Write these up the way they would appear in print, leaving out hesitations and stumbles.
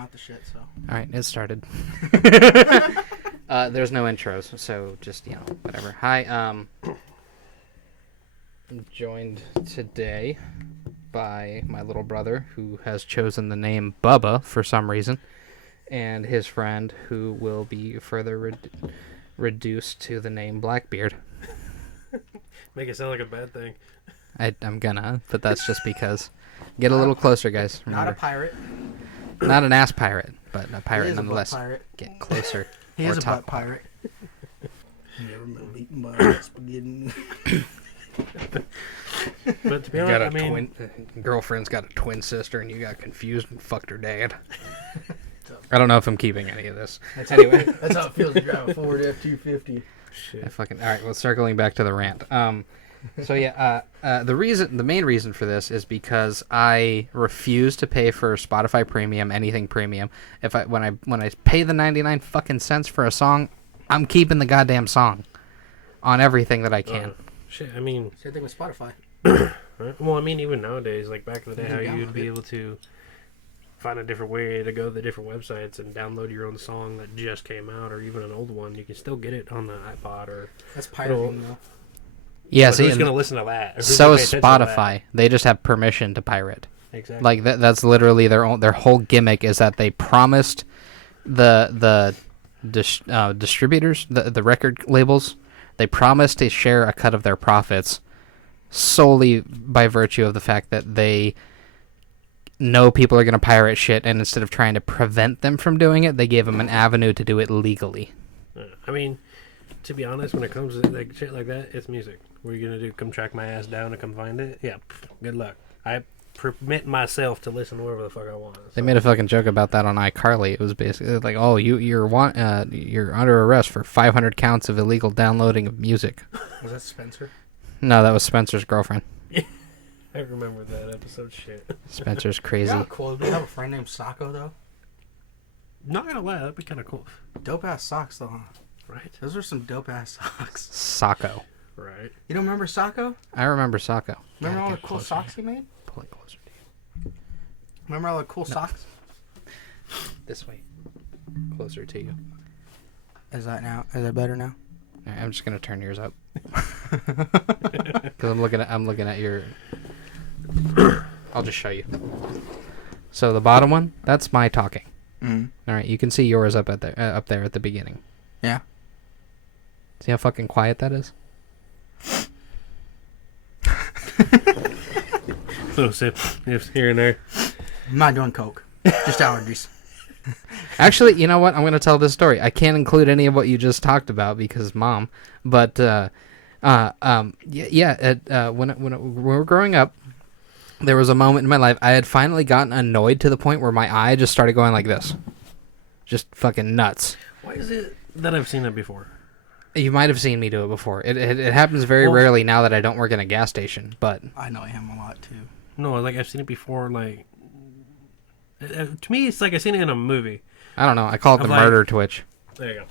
have to shit, so. All right, it started. There's no intros, so just, whatever. Hi, I'm joined today by my little brother, who has chosen the name Bubba for some reason, and his friend, who will be further reduced to the name Blackbeard. Make it sound like a bad thing. I'm gonna, but that's just because. Get a little closer, guys. Remember. Not a pirate. Not an ass pirate, but a pirate nonetheless. A butt pirate. Get closer. He is a butt pirate. Never been beaten by spaghetti. But to be honest, girlfriend's got a twin sister, and you got confused and fucked her dad. I don't know if I'm keeping any of this. Anyway, that's how it feels to drive a Ford F-250. Shit. All right. Well, circling back to the rant. The main reason for this is because I refuse to pay for Spotify Premium, anything premium. When I pay the 99 fucking cents for a song, I'm keeping the goddamn song on everything that I can. Same thing with Spotify. Well, even nowadays, like back in the day, how you'd be able to find a different way to go to the different websites and download your own song that just came out, or even an old one. You can still get it on the iPod or. That's pirating, though. Yeah, who's going to listen to that? So is Spotify. They just have permission to pirate. Exactly. Like that's literally their whole gimmick is that they promised the distributors, the record labels, they promised to share a cut of their profits solely by virtue of the fact that they know people are going to pirate shit, and instead of trying to prevent them from doing it, they gave them an avenue to do it legally. To be honest, when it comes to like shit like that, it's music. What are you gonna do? Come track my ass down and come find it? Yeah, good luck. I permit myself to listen to whatever the fuck I want. So. They made a fucking joke about that on iCarly. It was basically like, "Oh, you're under arrest for 500 counts of illegal downloading of music." Was that Spencer? No, that was Spencer's girlfriend. I remember that episode. Shit. Spencer's crazy. Yeah, cool. Do you have a friend named Socko though? Not gonna lie, that'd be kind of cool. Dope ass socks though, huh? Right. Those are some dope ass socks. Socko. Right. You don't remember Socko? I remember Socko. Remember all the cool socks he made? Pull it closer to you. Remember all the cool socks? This way. Closer to you. Is that better now? Right, I'm just gonna turn yours up. Because I'm looking at your. I'll just show you. So the bottom one, that's my talking. Mm. All right, you can see yours up there at the beginning. Yeah. See how fucking quiet that is? Little sips here and there. I'm not doing coke. Just allergies. Actually, you know what? I'm going to tell this story. I can't include any of what you just talked about because Mom. But when we were growing up, there was a moment in my life I had finally gotten annoyed to the point where my eye just started going like this, just fucking nuts. Why is it that I've seen that before? You might have seen me do it before. It happens very rarely now that I don't work in a gas station. But I know him a lot too. No, like I've seen it before. Like to me, it's like I've seen it in a movie. I don't know. I call it the murder twitch. There you go.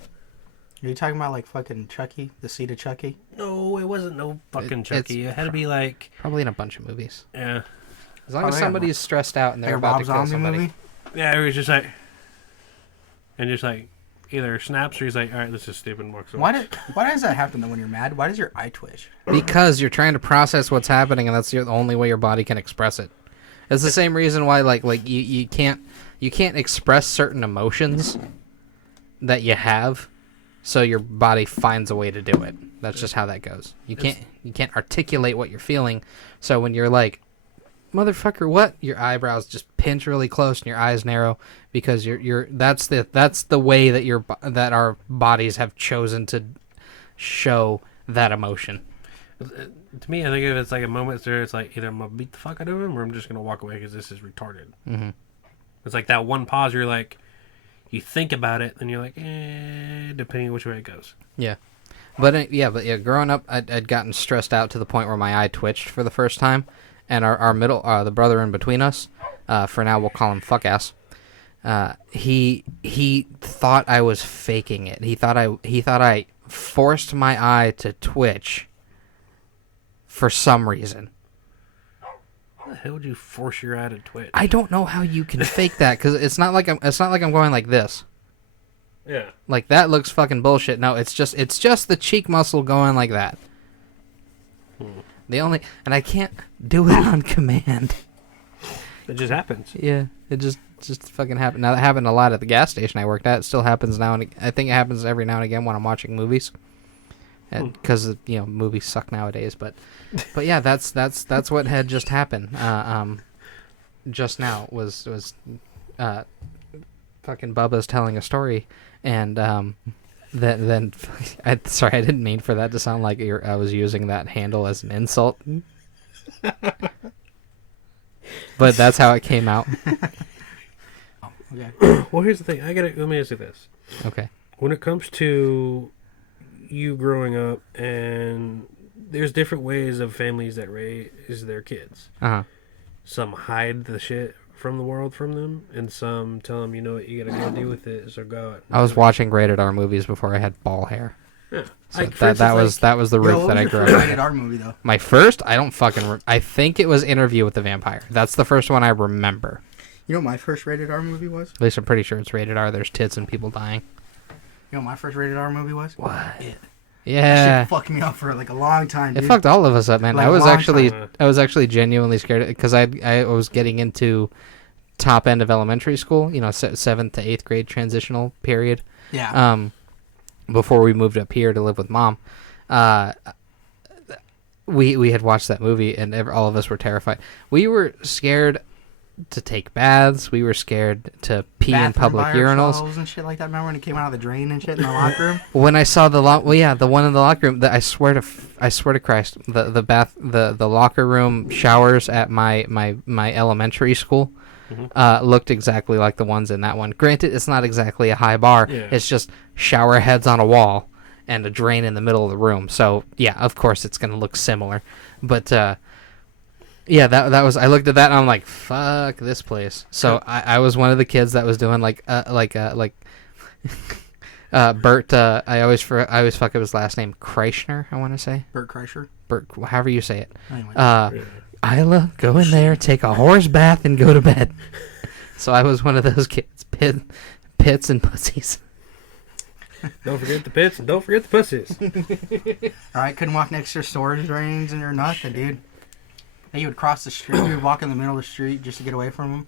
Are you talking about like fucking Chucky, the seed of Chucky? No, it wasn't no fucking Chucky. It had to be like probably in a bunch of movies. Yeah. As long as somebody's stressed out and they're about to kill somebody. Movie? Yeah, it was just like, and just like either snaps or he's like, all right, this is stupid. Mark. Why does that happen though when you're mad? Why does your eye twitch? Because you're trying to process what's happening, and that's the only way your body can express it. It's the same reason why like you can't express certain emotions that you have, so your body finds a way to do it. That's just how that goes. You can't articulate what you're feeling, so when you're like, motherfucker, what? Your eyebrows just pinch really close and your eyes narrow because that's the way that our bodies have chosen to show that emotion. To me, I think if it's like a moment where it's like either I'm gonna beat the fuck out of him or I'm just gonna walk away because this is retarded. Mm-hmm. It's like that one pause where you're like, you think about it and you're like, depending on which way it goes. Yeah. But growing up, I'd gotten stressed out to the point where my eye twitched for the first time. And our middle, the brother in between us, for now we'll call him fuck ass. He thought I was faking it. He thought I forced my eye to twitch for some reason. How the hell would you force your eye to twitch? I don't know how you can fake that because it's not like I'm going like this. Yeah. Like that looks fucking bullshit. No, it's just the cheek muscle going like that. And I can't do it on command. It just happens. Yeah, it just fucking happened. Now that happened a lot at the gas station I worked at. It still happens now, and I think it happens every now and again when I'm watching movies. Because movies suck nowadays. But yeah, that's what had just happened. Just now was fucking Bubba's telling a story, and then sorry, I didn't mean for that to sound like I was using that handle as an insult. But that's how it came out. Okay. Well, here's the thing. Let me ask you this. Okay. When it comes to you growing up, and there's different ways of families that raise their kids. Uh-huh. Some hide the shit from the world from them, and some tell them, you know what, you gotta go deal with it, so go out. I was watching rated R movies before I had ball hair. Yeah. So that was the roof that I grew up What was your on. first rated R movie, though? My first, I don't fucking... I think it was Interview with the Vampire. That's the first one I remember. You know what my first rated R movie was? At least I'm pretty sure it's rated R. There's tits and people dying. You know what my first rated R movie was? What? That Yeah. shit fucked me up for like a long time, It dude. fucked all of us up, man. Like I a was long actually genuinely scared because I was getting into top end of elementary school, 7th to 8th grade transitional period. Yeah. Before we moved up here to live with mom. We had watched that movie and all of us were terrified. We were scared to take baths. We were scared to pee in public urinals and shit like that. Remember when it came out of the drain and shit in the locker room? When I saw the one in the locker room, I swear to Christ, the locker room showers at my elementary school looked exactly like the ones in that one. Granted, it's not exactly a high bar. Yeah. It's just shower heads on a wall and a drain in the middle of the room. So yeah, of course it's gonna look similar. But yeah, that was. I looked at that and I'm like, fuck this place. So I was one of the kids that was doing like Bert. I always fuck up his last name, Kreischer. I want to say Bert Kreischer. Bert, however you say it. Anyway. Isla, go in there, take a horse bath, and go to bed. So I was one of those kids, pits and pussies. Don't forget the pits and don't forget the pussies. Alright, couldn't walk next to your storage drains and you're nothing, dude. And you would cross the street, you would walk in the middle of the street just to get away from him.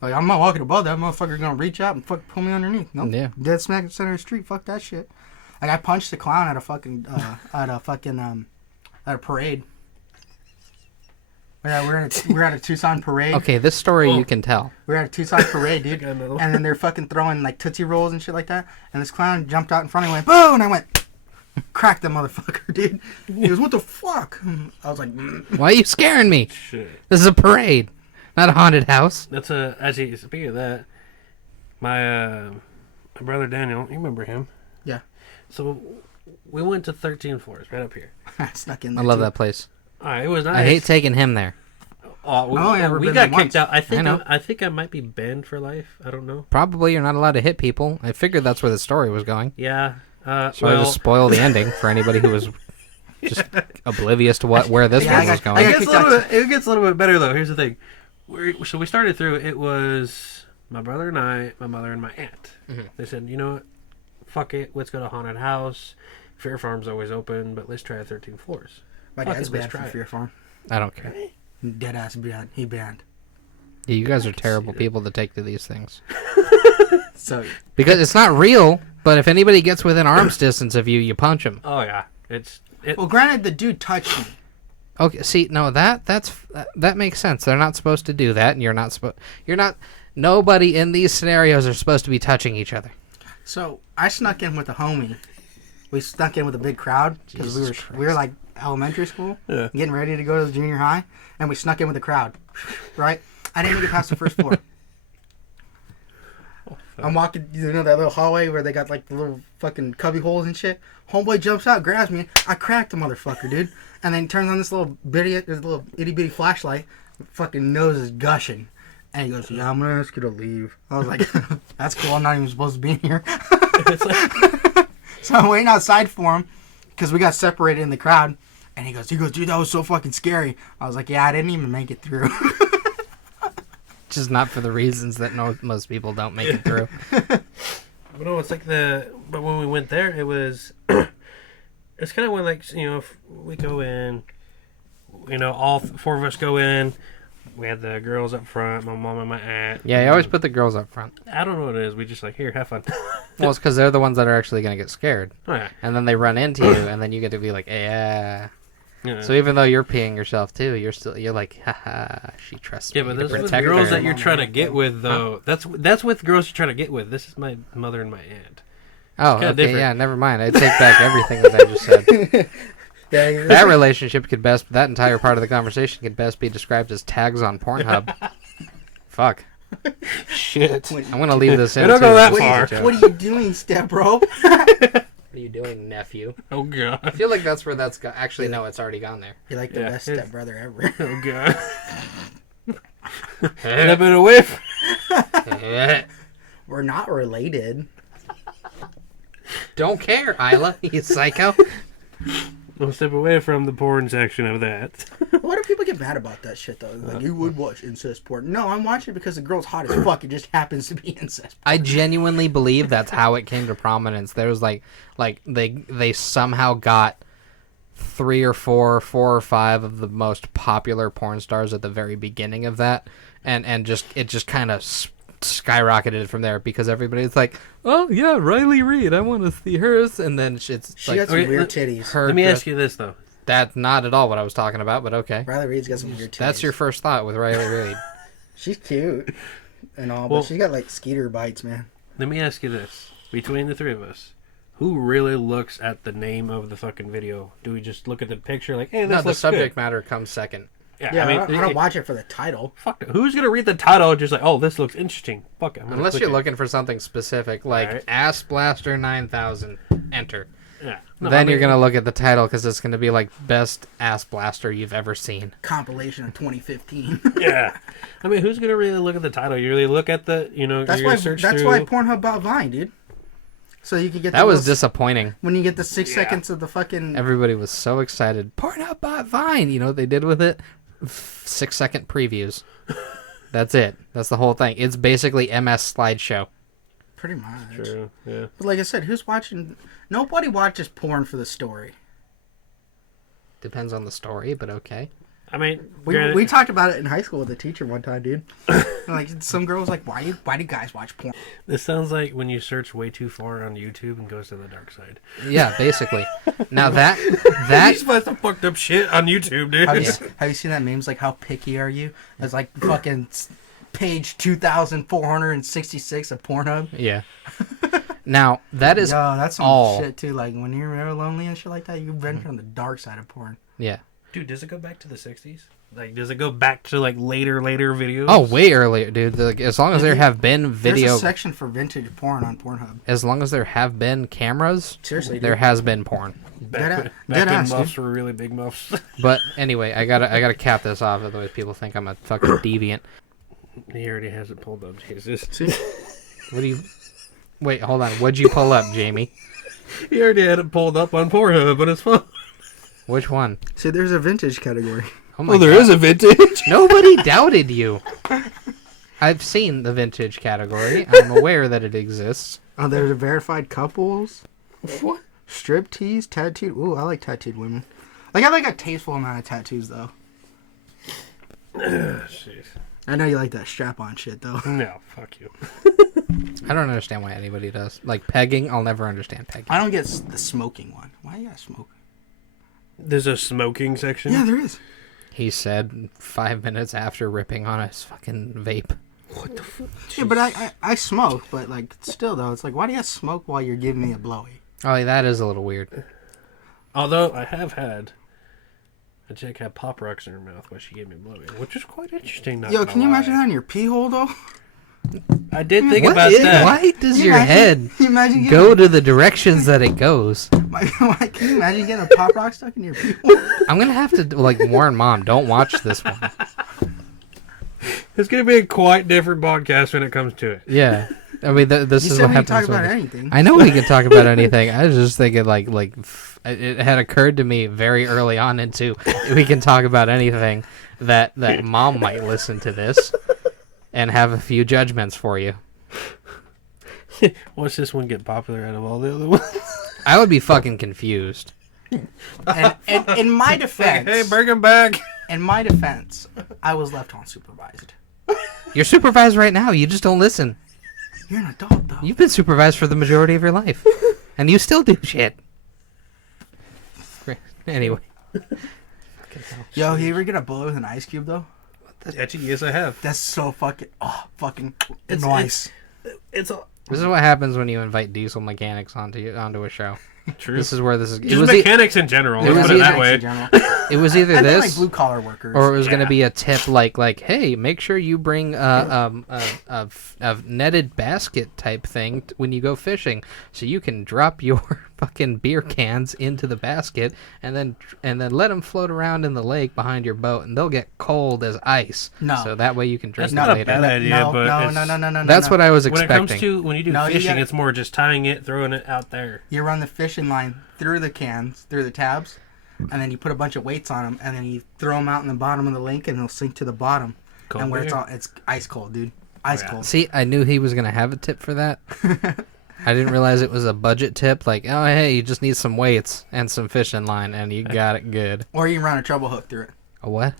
Like, I'm not walking above that motherfucker, gonna reach out and fuck pull me underneath. Nope. Yeah. Dead smack in the center of the street, fuck that shit. Like, I punched the clown at a fucking, at a parade. Yeah, we're at a Tucson parade. Okay, this story you can tell. We're at a Tucson parade, dude. And then they're fucking throwing like Tootsie Rolls and shit like that. And this clown jumped out in front of me and went, boo! And I went, cracked the motherfucker, dude. He goes, what the fuck? I was like, why are you scaring me? Shit. This is a parade, not a haunted house. That's actually, speaking of that, my brother Daniel, you remember him? yeah. So we went to 13 floors right up here. I snuck in I there. love too. that place. All right, it was nice. I hate taking him there. Oh, never we been got there kicked once. out. I know. think I might be banned for life. I don't know. Probably you're not allowed to hit people. I figured that's where the story was going. Yeah. So I just spoil the ending for anybody who was just oblivious to where this Yeah, one was going. It gets a little bit better though. Here's the thing. So we started through. It was my brother and I, my mother and my aunt. Mm-hmm. They said, you know what? Fuck it. Let's go to haunted house. Fair Farm's always open, but let's try 13 floors. My Fuck dad's it, let's banned try from it. Fear Farm. I don't care. Dead ass banned. He banned. Yeah, you guys are terrible people to take to these things. So Because it's not real, but if anybody gets within arm's distance of you, you punch them. Oh yeah, well, granted, the dude touched me. Okay, see, no, that makes sense. They're not supposed to do that, and nobody in these scenarios are supposed to be touching each other. So I snuck in with a homie. We snuck in with a big crowd because we were like elementary school, getting ready to go to the junior high, and we snuck in with the crowd. Right? I didn't even get past the first floor. I'm walking, that little hallway where they got like the little fucking cubby holes and shit. Homeboy jumps out, grabs me. I cracked the motherfucker, dude. And then he turns on this little itty bitty flashlight. Fucking nose is gushing. And he goes, yeah, I'm gonna ask you to leave. I was like, that's cool. I'm not even supposed to be in here. So I'm waiting outside for him because we got separated in the crowd. And he goes, dude, that was so fucking scary. I was like, yeah, I didn't even make it through. Just not for the reasons that most people don't make it through. But no, it's like but when we went there, it was, it's kind of when, like, you know, if we go in, you know, all four of us go in, we had the girls up front, my mom and my aunt. Yeah, you always put the girls up front. I don't know what it is. We just like, here, have fun. Well, it's because they're the ones that are actually going to get scared. Oh, yeah. And then they run into you, and then you get to be like, yeah. Yeah. So even though you're peeing yourself too, you're like, haha, she trusts me. Yeah, but to those are the protect girls her. that you're trying to get with, though. That's with girls you're trying to get with. This is my mother and my aunt. Oh, kinda okay, different. yeah, never mind. I take back everything that I just said. Yeah, That relationship that entire part of the conversation could best be described as tags on Pornhub. Fuck. Shit. I'm going to leave this in. We don't go too. that It's a far. joke. what are you doing, step bro? What are you doing, nephew? Oh, God. I feel like that's where that's actually, no, it's already gone there. You're like the Yeah, best it's- stepbrother ever. Oh, God. Step it away from... We're not related. Don't care, Isla, you psycho. I'll step away from the porn section of that. Why do people get mad about that shit though? Like, you would watch incest porn. No, I'm watching it because the girl's hot as fuck. It just happens to be incest. I genuinely believe that's how it came to prominence. There was like they somehow got 3 or 4 or 5 of the most popular porn stars at the very beginning of that, and it just kind of skyrocketed from there because everybody's like, oh yeah, Riley Reid, I want to see hers, and then it's She like got some okay, weird titties. her. Let me ask you this, though. That's not at all what I was talking about, but okay. Riley Reid's got some weird titties. That's your first thought with Riley Reid. She's cute and all, Well- but she got like skeeter bites, man. Let me ask you this. Between the three of us, who really looks at the name of the fucking video? Do we just look at the picture like, hey, this No, the looks subject good? matter comes second. Yeah, I don't watch it for the title. Fuck it. Who's gonna read the title and just like, oh, this looks interesting? Fuck it. I'm gonna Unless click you're it. looking for something specific, like Alright. Ass Blaster 9000, enter. Yeah. No, Then I you're mean, gonna look at the title because it's gonna be like best ass blaster you've ever seen. Compilation of 2015. Yeah. I mean, who's gonna really look at the title? You really look at the, you know, That's you're why. gonna search That's through. why Pornhub bought Vine, dude. So you could get That the was little- disappointing. when you get the 6 Yeah. seconds of the fucking. Everybody was so excited. Pornhub bought Vine. You know what they did with it? 6-second previews. That's it. That's the whole thing. It's basically MS slideshow. Pretty much. True. Yeah. But like I said, who's watching? Nobody watches porn for the story. Depends on the story, but okay. I mean, We talked about it in high school with a teacher one time, dude. Like some girl was like, "Why do guys watch porn?" this sounds like when you search way too far on YouTube and goes to the dark side. Yeah, basically. Now that He's about some fucked up shit on YouTube, dude. Have you seen that memes like how picky are you? It's like fucking page 2,466 of Pornhub. yeah. Now that is Yo, that's some all. shit too. Like when you're real lonely and shit like that, you venture on the dark side of porn. Yeah. Dude, does it go back to the 60s? Like, does it go back to, like, later videos? Oh, way earlier, dude. Like, as long as there have been There's video, a section for vintage porn on Pornhub. as long as there have been cameras, Seriously, there dude. has been porn. Back Dead when ass, muffs were really big muffs. But anyway, I gotta cap this off, otherwise people think I'm a fucking deviant. He already has it pulled up, Jesus. See? What do you? Wait, hold on. What'd you pull up, Jamie? He already had it pulled up on Pornhub on his phone. Which one? See, there's a vintage category. Oh my there God. is a vintage. Nobody doubted you. I've seen the vintage category. I'm aware that it exists. Oh, there's a verified couples, What? strip tease, tattooed. Ooh, I like tattooed women. Like I like a tasteful amount of tattoos though. Jeez. I know you like that strap-on shit though. No, fuck you. I don't understand why anybody does. Like pegging, I'll never understand pegging. I don't get the smoking one. Why you gotta smoke? There's a smoking section? Yeah, there is. He said 5 minutes after ripping on his fucking vape. What the fuck? Yeah, but I smoke, but like still though, it's like why do you smoke while you're giving me a blowy? Oh, that is a little weird. Although I have had a chick have Pop Rocks in her mouth while she gave me a blowy, which is quite interesting. Yo, can you imagine that in your pee hole though? I did think What about is- that. Why does Can you your imagine- head Can you imagine getting go to the directions that it goes? Can you imagine getting a pop rock stuck in your pee hole? I'm gonna have to like warn Mom. Don't watch this one. It's going to be a quite different podcast when it comes to it. Yeah. I mean, this You is said what we can happens. talk about when- anything. I know we can talk about anything. I was just thinking, it had occurred to me very early on into we can talk about anything that mom might listen to this and have a few judgments for you. Watch this one get popular out of all the other ones. I would be fucking confused. And in my defense, Hey, bring him back. in my defense, I was left unsupervised. You're supervised right now. You just don't listen. You're an adult, though. You've been supervised for the majority of your life, and you still do shit. Anyway. Yo, you ever get a bullet with an ice cube, though? Actually, yes, I have. That's so fucking It's- nice. It's a This is what happens when you invite diesel mechanics onto a show. true. This is where this is. Just mechanics in general. it Let's was put it either- that way. In general. It was either And then, this, like blue collar workers. or it was going to Yeah. be a tip like, hey, make sure you bring a netted basket type thing when you go fishing, so you can drop your fucking beer cans into the basket and then let them float around in the lake behind your boat, and they'll get cold as ice. No. So that way you can drink That's them not a later. bad idea, no, but no, it's- no, no, no, no. That's no. what I was When it expecting. comes to when you do No, you fishing, gotta- it's more just tying it, throwing it out there. You run the fishing line through the cans, through the tabs, and then you put a bunch of weights on them, and then you throw them out in the bottom of the lake, and they'll sink to the bottom. Cold and where beer? it's ice cold, dude. Ice yeah. cold. See, I knew he was going to have a tip for that. I didn't realize it was a budget tip. Like, oh, hey, you just need some weights and some fishing line, and you got it good. Or you can run a treble hook through it. A what?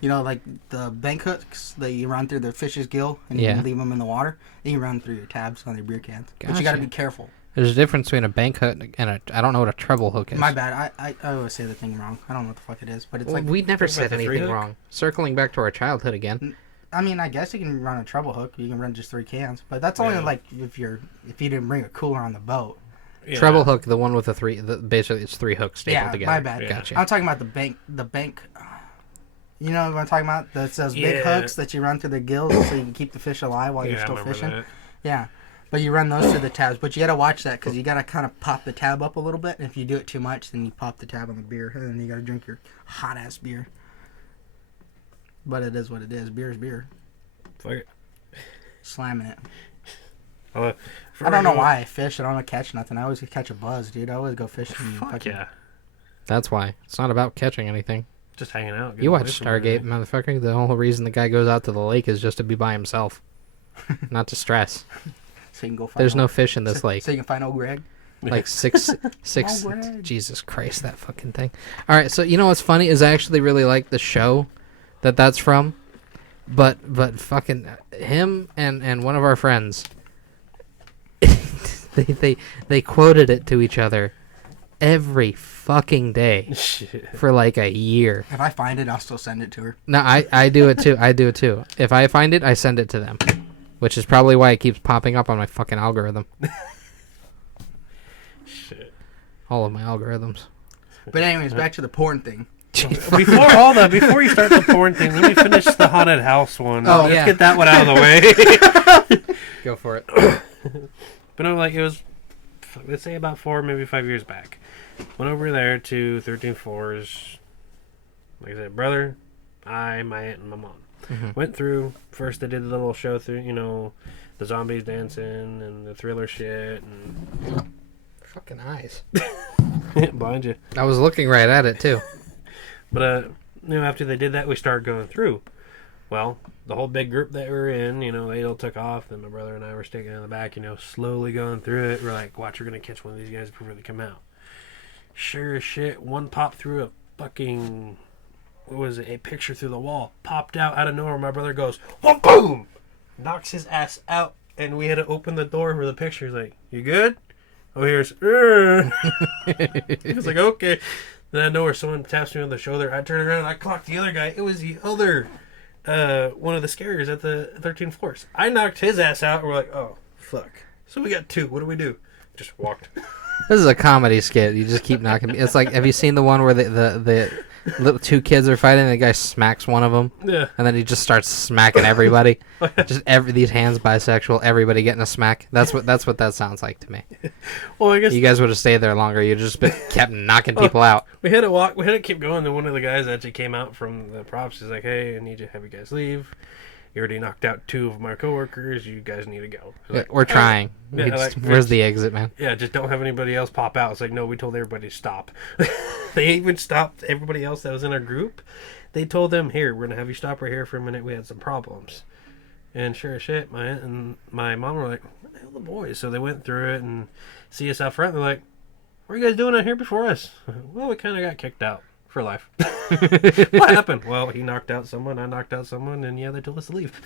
You know, like the bank hooks that you run through the fish's gill, and Yeah. you leave them in the water. And you run through your tabs on your beer cans. But you got to Gotcha. be careful. There's a difference between a bank hook and I don't know what a treble hook is. My bad. I always say the thing wrong. I don't know what the fuck it is, but it's Well, like. we never What said about the three anything hook? wrong. Circling back to our childhood again. I mean, I guess you can run a treble hook. You can run just 3 cans, but that's only Yeah. like if you didn't bring a cooler on the boat. Yeah. Treble hook, the one with the three, basically it's 3 hooks stapled Yeah, together. my bad. Yeah. Gotcha. I'm talking about the bank. You know what I'm talking about? That's those big Yeah. hooks that you run through the gills so you can keep the fish alive while Yeah, you're I still remember fishing. that. Yeah, but you run those through the tabs. But you gotta watch that because you gotta kind of pop the tab up a little bit. And if you do it too much, then you pop the tab on the beer, and then you gotta drink your hot ass beer. But it is what it is. Beer is beer. Fuck it. Slamming it. Uh, I don't know why I fish. I don't catch nothing. I always catch a buzz, dude. I always go fishing. and Fuck fucking- yeah. That's why. It's not about catching anything. Just hanging out. You getting watch away from Stargate, everything. motherfucker. The whole reason the guy goes out to the lake is just to be by himself. Not to stress. So you can go find. There's no old- fish in this lake. So you can find old Greg. Like six. Oh, Greg. Jesus Christ, that fucking thing. All right, so you know what's funny is I actually really like the show that's from, but fucking him and one of our friends, they quoted it to each other every fucking day Shit. for like a year. If I find it, I'll still send it to her. No, I do it too. I do it too. If I find it, I send it to them, which is probably why it keeps popping up on my fucking algorithm. Shit. All of my algorithms. But anyways, back to the porn thing. Before you start the porn thing, let me finish the haunted house one. Oh, Let's yeah. get that one out of the way. Go for it. But no, like it was, let's say about 4, maybe 5 years back. Went over there to 13 Floors. Like I said, brother, my aunt, and my mom. Mhm. Went through. First, they did the little show through, the zombies dancing and the thriller shit. And Fucking eyes. behind you. I was looking right at it too. But, after they did that, we started going through. Well, the whole big group that we were in, they all took off. Then my brother and I were sticking in the back, slowly going through it. We're like, watch, we're going to catch one of these guys before they come out. Sure as shit, one popped through a fucking, what was it, a picture through the wall. Popped out of nowhere. My brother goes, whoa, boom! Knocks his ass out. And we had to open the door for the picture. He's like, you good? Oh, here's, He's like, okay. Then I know where someone taps me on the shoulder. I turn around and I clocked the other guy. It was the other, one of the scarers at the 13 Floors. I knocked his ass out. And we're like, oh, fuck. So we got 2. What do we do? Just walked. This is a comedy skit. You just keep knocking me. It's like, have you seen the one where the little 2 kids are fighting and the guy smacks one of them? Yeah. And then he just starts smacking everybody. Just these hands bisexual, everybody getting a smack. That's what that sounds like to me. Well, I guess You guys would have stayed there longer. You just kept knocking people out. we had to walk. We had to keep going. Then one of the guys actually came out from the props. He's like, hey, I need to have you guys leave. You already knocked out 2 of my coworkers. You guys need to go. Like, We're trying. Yeah, Where's the exit, man? yeah, just don't have anybody else pop out. It's like, no, we told everybody to stop. They even stopped everybody else that was in our group. They told them, here, we're going to have you stop right here for a minute. We had some problems. And sure as shit, my aunt and my mom were like, what the hell are the boys? So they went through it and see us out front. They're like, what are you guys doing out here before us? Well, we kind of got kicked out for life. What happened? Well, he knocked out someone, I knocked out someone, and yeah, they told us to leave.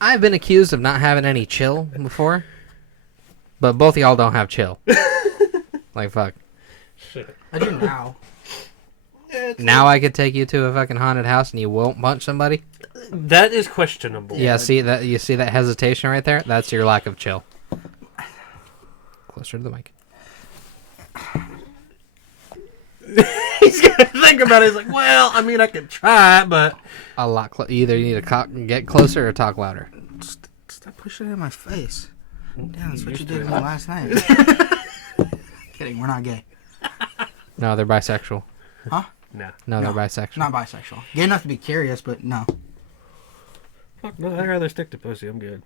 I've been accused of not having any chill before, but both of y'all don't have chill. Like, fuck. Shit. I do now. Now I could take you to a fucking haunted house and you won't punch somebody? That is questionable. Yeah, see that? You see that hesitation right there? That's your lack of chill. Closer to the mic. He's going to think about it. He's like, well, I mean, I could try, but... A lot. Either you need to get closer or talk louder. Stop pushing it in my face. Damn, that's what you did to me last night. Kidding, we're not gay. No, they're bisexual. Huh? No. No, they're bisexual. Not bisexual. Gay enough to be curious, but no. Fuck no, I'd rather stick to pussy. I'm good.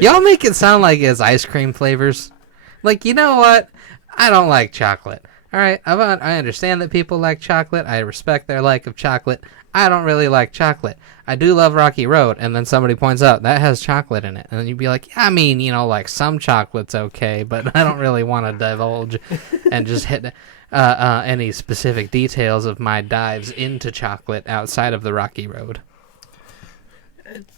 Y'all make it sound like it's ice cream flavors. Like, you know what? I don't like chocolate. All right, I understand that people like chocolate. I respect their like of chocolate. I don't really like chocolate. I do love Rocky Road, and then somebody points out that has chocolate in it, and then you'd be like, yeah, I mean, you know, like some chocolate's okay, but I don't really want to divulge and just hit any specific details of my dives into chocolate outside of the Rocky Road.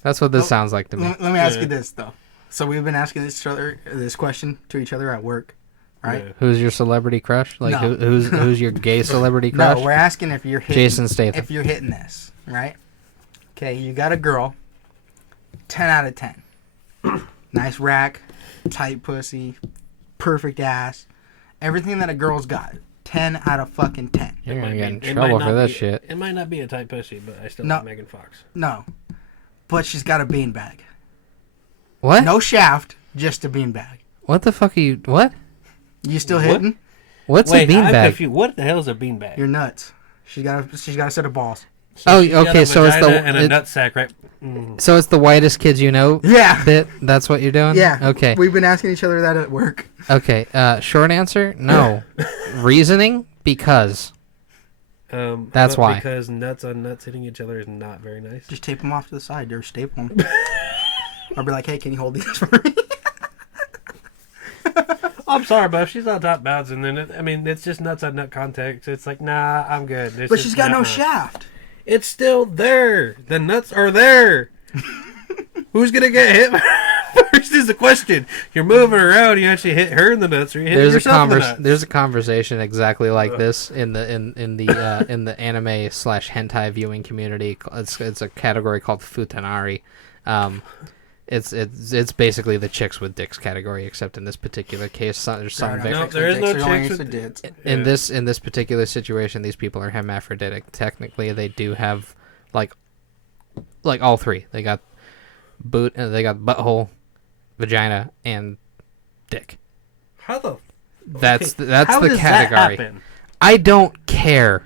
That's what this sounds like to me. Let me ask you this though. So we've been asking this question to each other at work, right? Yeah. Who's your celebrity crush? Like, No. who's your gay celebrity crush? No, we're asking if you're hitting, Jason Statham. if you're hitting this, right? Okay, you got a girl, 10 out of 10. Nice rack, tight pussy, perfect ass, everything that a girl's got. 10 out of fucking 10. You're gonna get in It trouble might for not this be- shit. It might not be a tight pussy, but I still No. like Megan Fox. No, but she's got a beanbag. What? No shaft, just a beanbag. What the fuck are you? What? You still What? hitting? What's Wait, a I'm beanbag? confused. What the hell is a beanbag? You're nuts. She's got a set of balls. Oh, She's got okay. a So it's vagina and a the nut sack, right? Mm. so it's the whitest kids you know Yeah. bit. That's what you're doing. Yeah. Okay. We've been asking each other that at work. Okay. Short answer: no. Reasoning: because. That's but why. Because nuts on nuts hitting each other is not very nice. Just tape them off to the side. Or staple them. I'll be like, hey, can you hold these for me? I'm sorry, but if she's on top bounds, and then it's just nuts on nut contact. It's like, nah, I'm good. It's But just she's got no nuh-uh. shaft. It's still there. The nuts are there. Who's gonna get hit first is the question. You're moving around. You actually hit her in the nuts, or you hit yourself in the nuts. There's a conversation exactly like this in the in the anime / hentai viewing community. It's a category called futanari. It's basically the chicks with dicks category, except in this particular case, there's some Right, very, No, there is no They're only chicks into with dicks. in Yeah. this particular situation, these people are hermaphroditic. Technically, they do have like all three. They got they got butthole, vagina, and dick. How the? That's Okay, that's how the does category. That happen? I don't care.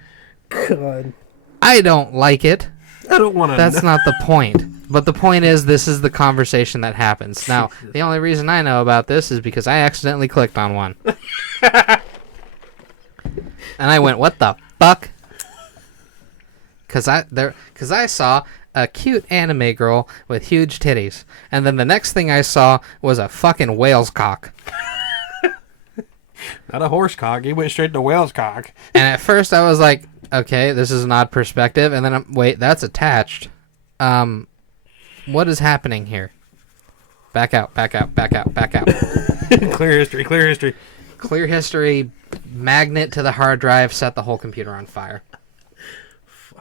God, I don't like it. I don't want to. That's not the point. But the point is, this is the conversation that happens. Now, the only reason I know about this is because I accidentally clicked on one. And I went, what the fuck? Because I saw a cute anime girl with huge titties. And then the next thing I saw was a fucking whale's cock. Not a horse cock. He went straight to whale's cock. And at first I was like, okay, this is an odd perspective. And then, wait, that's attached. What is happening here? Back out. Clear history. Clear history, magnet to the hard drive, set the whole computer on fire.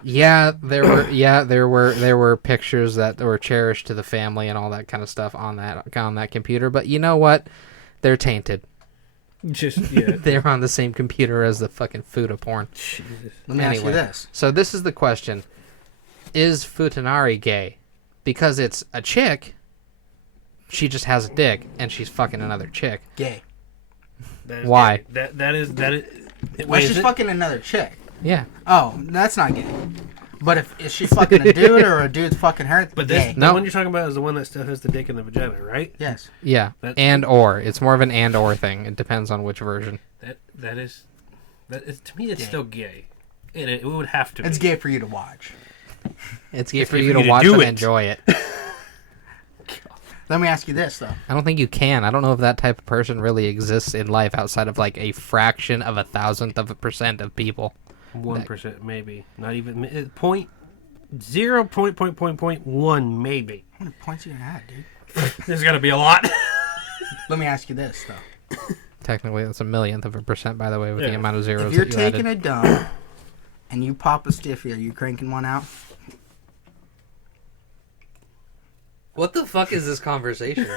Yeah, there were pictures that were cherished to the family and all that kind of stuff on that computer, but you know what? They're tainted. Just yeah. They're on the same computer as the fucking Futa porn. Jesus. Let me ask you Anyway. this. So this is the question. Is Futanari gay? Because it's a chick, she just has a dick, and she's fucking another chick. Gay. That is Why? gay. That is. Well, she's fucking another chick. Yeah. Oh, that's not gay. But if she's fucking a dude or a dude's fucking her, But gay. the one you're talking about is the one that still has the dick in the vagina, right? Yes. Yeah, and or. It's more of an and or thing. It depends on which version. That is to me, it's still gay. It would have to be. It's gay for you to watch. It's gay for you to watch and enjoy it. Let me ask you this, though. I don't think you can. I don't know if that type of person really exists in life outside of like a fraction of 1,000% of people. 1% maybe. Not even point 0.1 maybe. How many points are you gonna have, dude? There's got to be a lot. Let me ask you this, though. Technically, that's 1,000,000%, by the way, with the amount of zeros If you're that you taking added. a dump and you pop a stiffy, are you cranking one out? What the fuck is this conversation?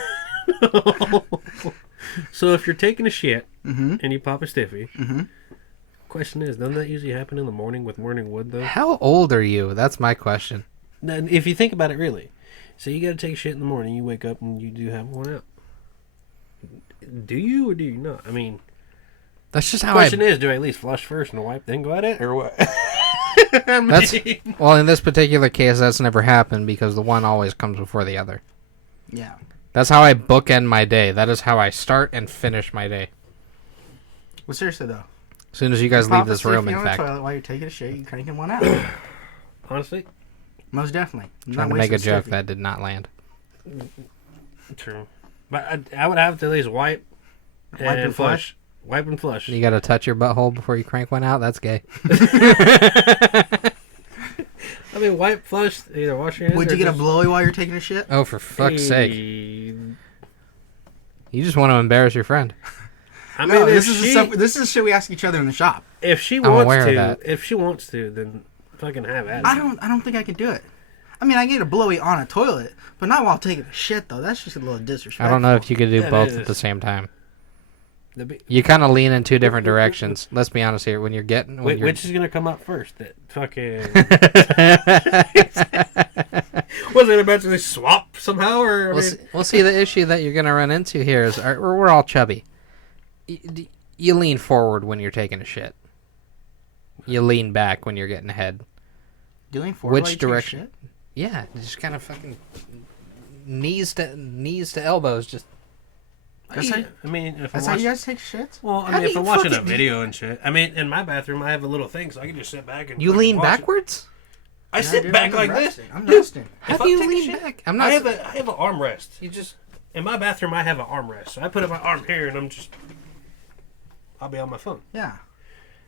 So if you're taking a shit Mm-hmm. and you pop a stiffy, Mm-hmm. question is, doesn't that usually happen in the morning with morning wood though? How old are you? That's my question. Now, if you think about it really, so you got to take a shit in the morning, you wake up and you do have one out. Do you or do you not? I mean, That's just the how question is, do I at least flush first and wipe then go at it, or what? I mean, Well, in this particular case, that's never happened because the one always comes before the other. Yeah. That's how I bookend my day. That is how I start and finish my day. Well, seriously, though. As soon as you guys Pop leave a this room, stiffy in on the fact. toilet while you're taking a shit, you're cranking one out. honestly, Most definitely. I'm Trying not to make a wasting joke stiffy. that did not land. true. But I would have to at least wipe and flush. Wipe and flush. You gotta touch your butthole before you crank one out? That's gay. I mean, wipe, flush, either wash your hands. Would or you get a just- blowy while you're taking a shit? Oh, for fuck's sake. Hey, You just want to embarrass your friend. I mean, No, if this is she, the shit we ask each other in the shop. if she I'm aware wants of to, that. then fucking have at it. I don't think I can do it. I mean, I get a blowy on a toilet, but not while taking a shit though. That's just a little disrespectful. I don't know if you could do That both is. at the same time. The bi- You kind of lean in two different directions. Let's be honest here. When you're getting... Wait, which is gonna come up first? That fucking was it about to swap somehow, or I We'll mean, see, see, the issue that you're going to run into here is we're all chubby. You lean forward when you're taking a shit. You lean back when you're getting ahead. Doing forward Which while you take a direction? shit? Yeah, just kind of fucking knees to elbows. Just That's how, I mean, if that's I'm how you watching, guys take shits? well, I How mean, do if I'm you watching a fucking- video and shit, I mean, in my bathroom, I have a little thing, so I can just sit back and you fucking lean watch it. backwards. I Yeah, sit dude, back I'm like resting. this. I'm resting. How If do I'm you taking a lean shit, back? I'm not. I have an armrest. You just in my bathroom, I have an armrest, so I put up my arm here, and I'll be on my phone. Yeah.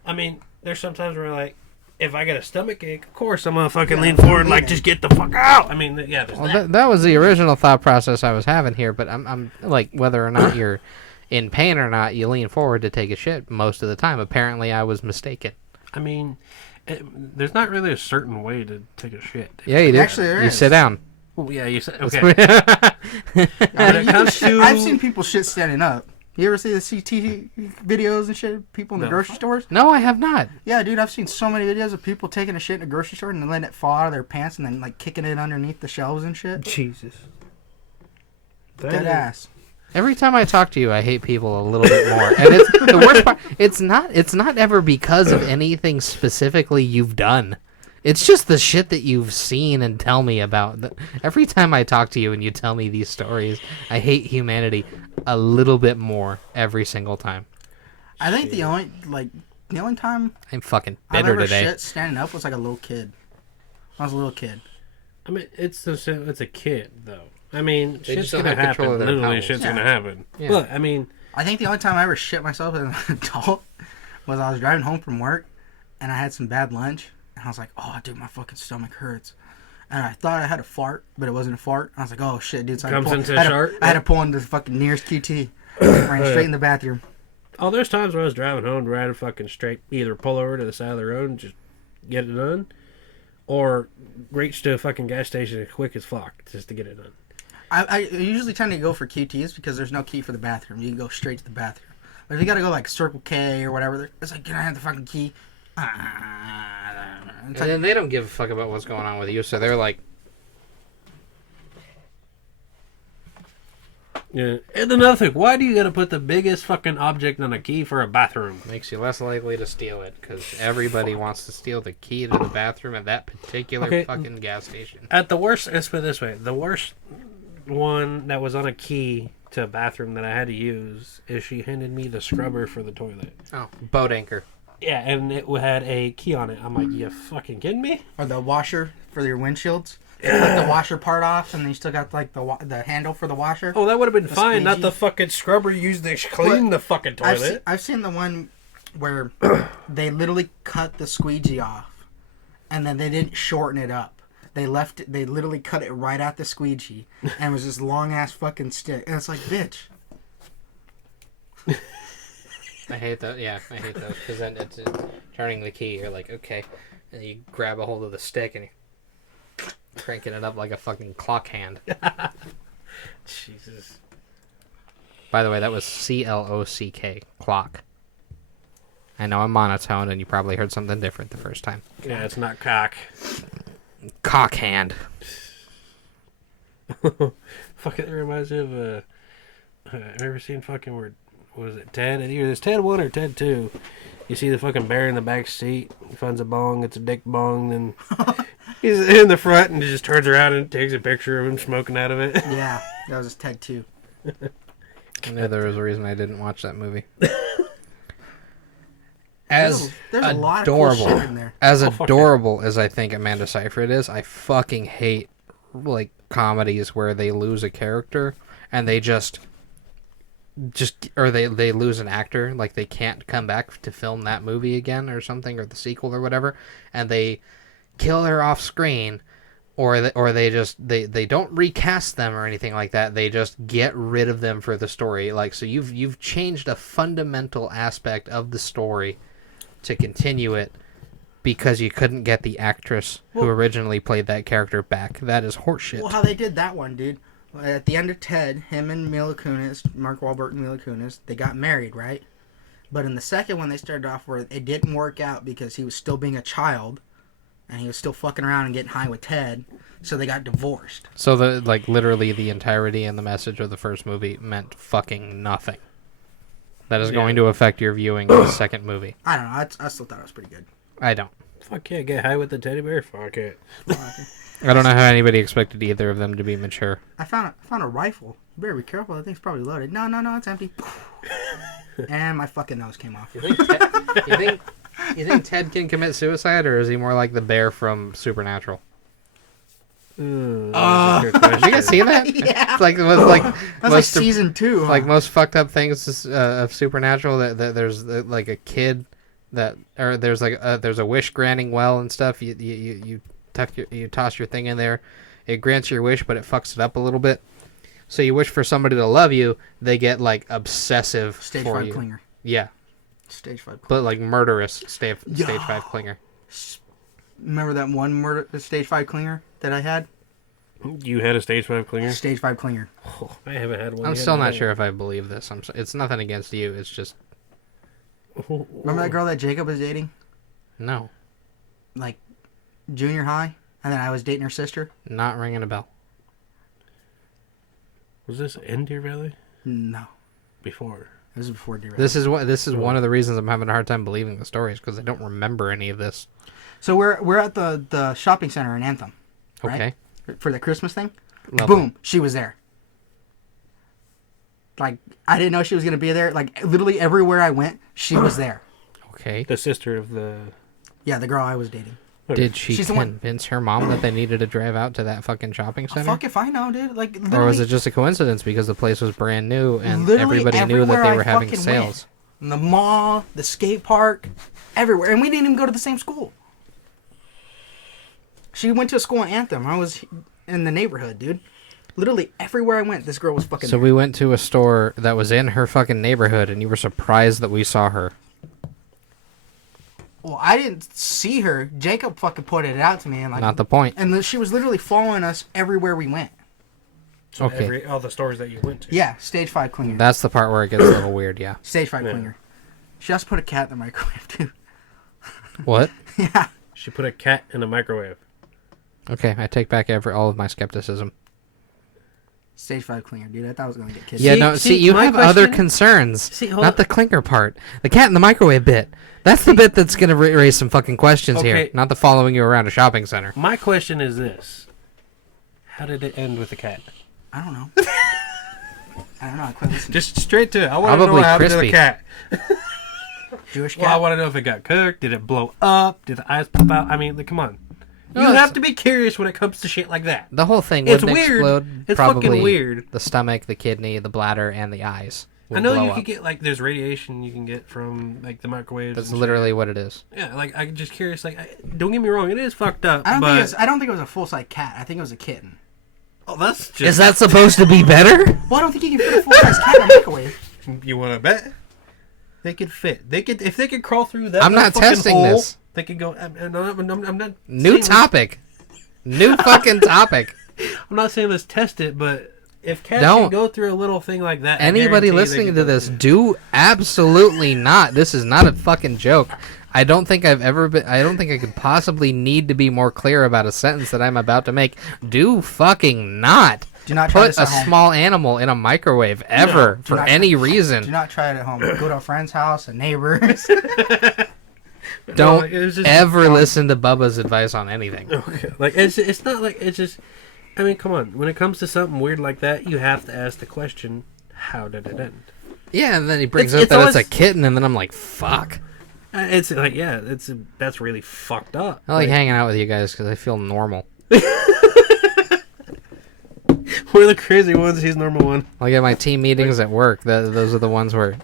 I mean, there's sometimes where like, if I get a stomach ache, of course I'm gonna fucking Yeah, lean forward, and, like leaning. just get the fuck out. I mean, yeah, there's Well, that. that was the original thought process I was having here, but I'm like, whether or not you're in pain or not, you lean forward to take a shit most of the time. Apparently, I was mistaken. I mean, there's not really a certain way to take a shit. Yeah, you do. Actually, there you is. sit down. Well, yeah, you said okay. That's When it comes to, I've seen people shit standing up. You ever see the CT videos and shit? People in the No. grocery stores? No, I have not. Yeah, dude, I've seen so many videos of people taking a shit in a grocery store and then letting it fall out of their pants and then like kicking it underneath the shelves and shit. Jesus. Dead ass. Every time I talk to you, I hate people a little bit more. And it's the worst part. It's not ever because of anything specifically you've done. It's just the shit that you've seen and tell me about. Every time I talk to you and you tell me these stories, I hate humanity a little bit more every single time. I think the only time I'm fucking I've bitter ever today. shit standing up was like a little kid. I was a little kid. I mean, it's a kid though. I mean, They shit's just don't gonna have control happen. of their Literally, bowels. shit's Yeah. gonna happen. Yeah. But I mean, I think the only time I ever shit myself as an adult was I was driving home from work and I had some bad lunch and I was like, oh, dude, my fucking stomach hurts. And I thought I had a fart, but it wasn't a fart. I was like, oh, shit, dude. So Comes into I had shart? I had to pull into the fucking nearest QT. Ran straight in the bathroom. oh, there's times where I was driving home where I had to fucking straight either pull over to the side of the road and just get it done, or reach to a fucking gas station as quick as fuck just to get it done. I usually tend to go for QTs because there's no key for the bathroom. You can go straight to the bathroom. But if you gotta go like Circle K or whatever, it's like, can I have the fucking key? It's And like, then they don't give a fuck about what's going on with you, so they're like, Yeah. And another thing, why do you gotta put the biggest fucking object on a key for a bathroom? Makes you less likely to steal it because everybody wants to steal the key to the bathroom at that particular fucking gas station. At the worst, let's put it this way: the worst one that was on a key to a bathroom that I had to use is she handed me the scrubber for the toilet. Oh, boat anchor. Yeah, and it had a key on it. I'm like, you fucking kidding me? Or the washer for your windshields. You took the washer part off, and then you still got like the handle for the washer. Oh, that would have been fine. Not squeegee. the fucking scrubber used to clean the fucking toilet. I've seen the one where they literally cut the squeegee off, and then they didn't shorten it up. They literally cut it right at the squeegee, and it was this long ass fucking stick. And it's like, bitch. I hate that. Yeah, I hate those because then it's turning the key. You're like, okay, and you grab a hold of the stick and you're cranking it up like a fucking clock hand. Jesus. By the way, that was CLOCK, clock. I know I'm monotone, and you probably heard something different the first time. Yeah, it's not cock. Cock hand. Fucking, it reminds me of I've ever seen fucking where, what was it, Ted? Either it's Ted 1 or Ted 2. You see the fucking bear in the back seat. He finds a bong. It's a dick bong. Then he's in the front and just turns around and takes a picture of him smoking out of it. Yeah, that was just Ted 2. I knew there was a reason I didn't watch that movie. There's a lot of cool shit in there. As adorable as I think Amanda Seyfried is, I fucking hate like comedies where they lose a character and they just or they lose an actor, like they can't come back to film that movie again or something, or the sequel or whatever, and they kill her off screen, or they don't recast them or anything like that. They just get rid of them for the story. Like, so you've changed a fundamental aspect of the story to continue it because you couldn't get the actress who originally played that character back. That is horseshit. Well, how they did that one, dude. At the end of Ted, him and Mila Kunis, Mark Wahlberg and Mila Kunis, they got married, right? But in the second one, they started off where it didn't work out because he was still being a child, and he was still fucking around and getting high with Ted, so they got divorced. So literally the entirety and the message of the first movie meant fucking nothing. That is going to affect your viewing of the second movie. I don't know. I still thought it was pretty good. I don't. Fuck yeah, get high with the teddy bear? Fuck it. I don't know how anybody expected either of them to be mature. I found a rifle. You better be careful. I think it's probably loaded. No, it's empty. And my fucking nose came off. You think Ted can commit suicide, or is he more like the bear from Supernatural? Did you guys see that? Yeah. It's like That's like season 2. Huh? Like most fucked up things of Supernatural. That there's like a kid there's a wish granting well and stuff. You toss your thing in there, it grants your wish, but it fucks it up a little bit. So you wish for somebody to love you, they get like obsessive Stage for 5 you. clinger. Yeah, Stage 5 clinger. but like murderous stage 5 clinger. Remember that one Stage 5 clinger that I had? You had a stage 5 clinger? Stage 5 clinger. Oh, I haven't had one. I'm still not sure if I believe this. It's nothing against you. It's just Remember that girl that Jacob was dating? no, Like junior high? And then I was dating her sister? not ringing a bell. Was this in Deer Valley? No. Before. This is before Deer Valley. This is one of the reasons I'm having a hard time believing the stories, because I don't remember any of this. So we're at the shopping center in Anthem. Right? Okay. For the Christmas thing. Lovely. Boom. She was there. Like, I didn't know she was going to be there. Like, literally everywhere I went, she was there. Okay. The sister of the... Yeah, the girl I was dating. Did she She's the one- convince her mom that they needed to drive out to that fucking shopping center? Fuck if I know, dude. Like, literally, Or was it just a coincidence because the place was brand new and literally everybody knew that everywhere they I were having fucking sales? went. The mall, the skate park, everywhere. And we didn't even go to the same school. She went to a school in Anthem. I was in the neighborhood, dude. Literally everywhere I went, this girl was fucking So there. we went to a store that was in her fucking neighborhood and you were surprised that we saw her. Well, I didn't see her. Jacob fucking pointed it out to me. And like, Not the point. And she was literally following us everywhere we went. So Okay. all the stores that you went to. Yeah, stage 5 clinger. That's the part where it gets a little weird, yeah. Stage 5 Yeah. clinger. She also put a cat in the microwave, too. What? Yeah. She put a cat in a microwave. Okay, I take back all of my skepticism. Stage 5 clinger, dude. I thought I was gonna get kidnapped. Yeah, See- no. see, See, you my have other question- concerns, See, hold not on. the clinker part. The cat in the microwave bit. That's the bit that's gonna raise some fucking questions here. Okay. Not the following you around a shopping center. My question is this: how did it end with the cat? I don't know. I don't know. I quit listening. Just straight to it. I want to know Probably what happened to the crispy. cat. Jewish cat. Well, I want to know if it got cooked. Did it blow up? Did the eyes pop out? I mean, come on. No, You it's- have to be curious when it comes to shit like that. The whole thing It's wouldn't weird. explode. It's Probably fucking weird. The stomach, the kidney, the bladder, and the eyes. I will know blow you up. can get like there's radiation you can get from like the microwaves. That's and shit. literally what it is. Yeah, like I'm just curious. Like, don't get me wrong, it is fucked up. I but don't think it was a full size cat. I think it was a kitten. oh, that's just. Is that supposed to be better? Well, I don't think you can fit a full size cat in a microwave. You want to bet? They could fit. They could if they could crawl through that. I'm little not fucking testing hole, this. They could go. I'm not. New saying topic. New fucking topic. I'm not saying let's test it, but if cats Don't. can go through a little thing like that, I Anybody guarantee they listening could to go this, through. do absolutely not. This is not a fucking joke. I don't think I've ever been. I don't think I could possibly need to be more clear about a sentence that I'm about to make. Do fucking not Do not try put this a at home. small animal in a microwave ever do for not any Do reason. not try it at home. Go to a friend's house, a neighbor's. Don't like, it was just- ever listen to Bubba's advice on anything. Okay. Like it's not like it's just. I mean, come on. When it comes to something weird like that, you have to ask the question: how did it end? Yeah, and then he brings It's- up it's that it's always- a kitten, and then I'm like, fuck. It's like that's really fucked up. I like hanging out with you guys because I feel normal. We're the crazy ones. He's normal one. Like at my team meetings at work, those are the ones where,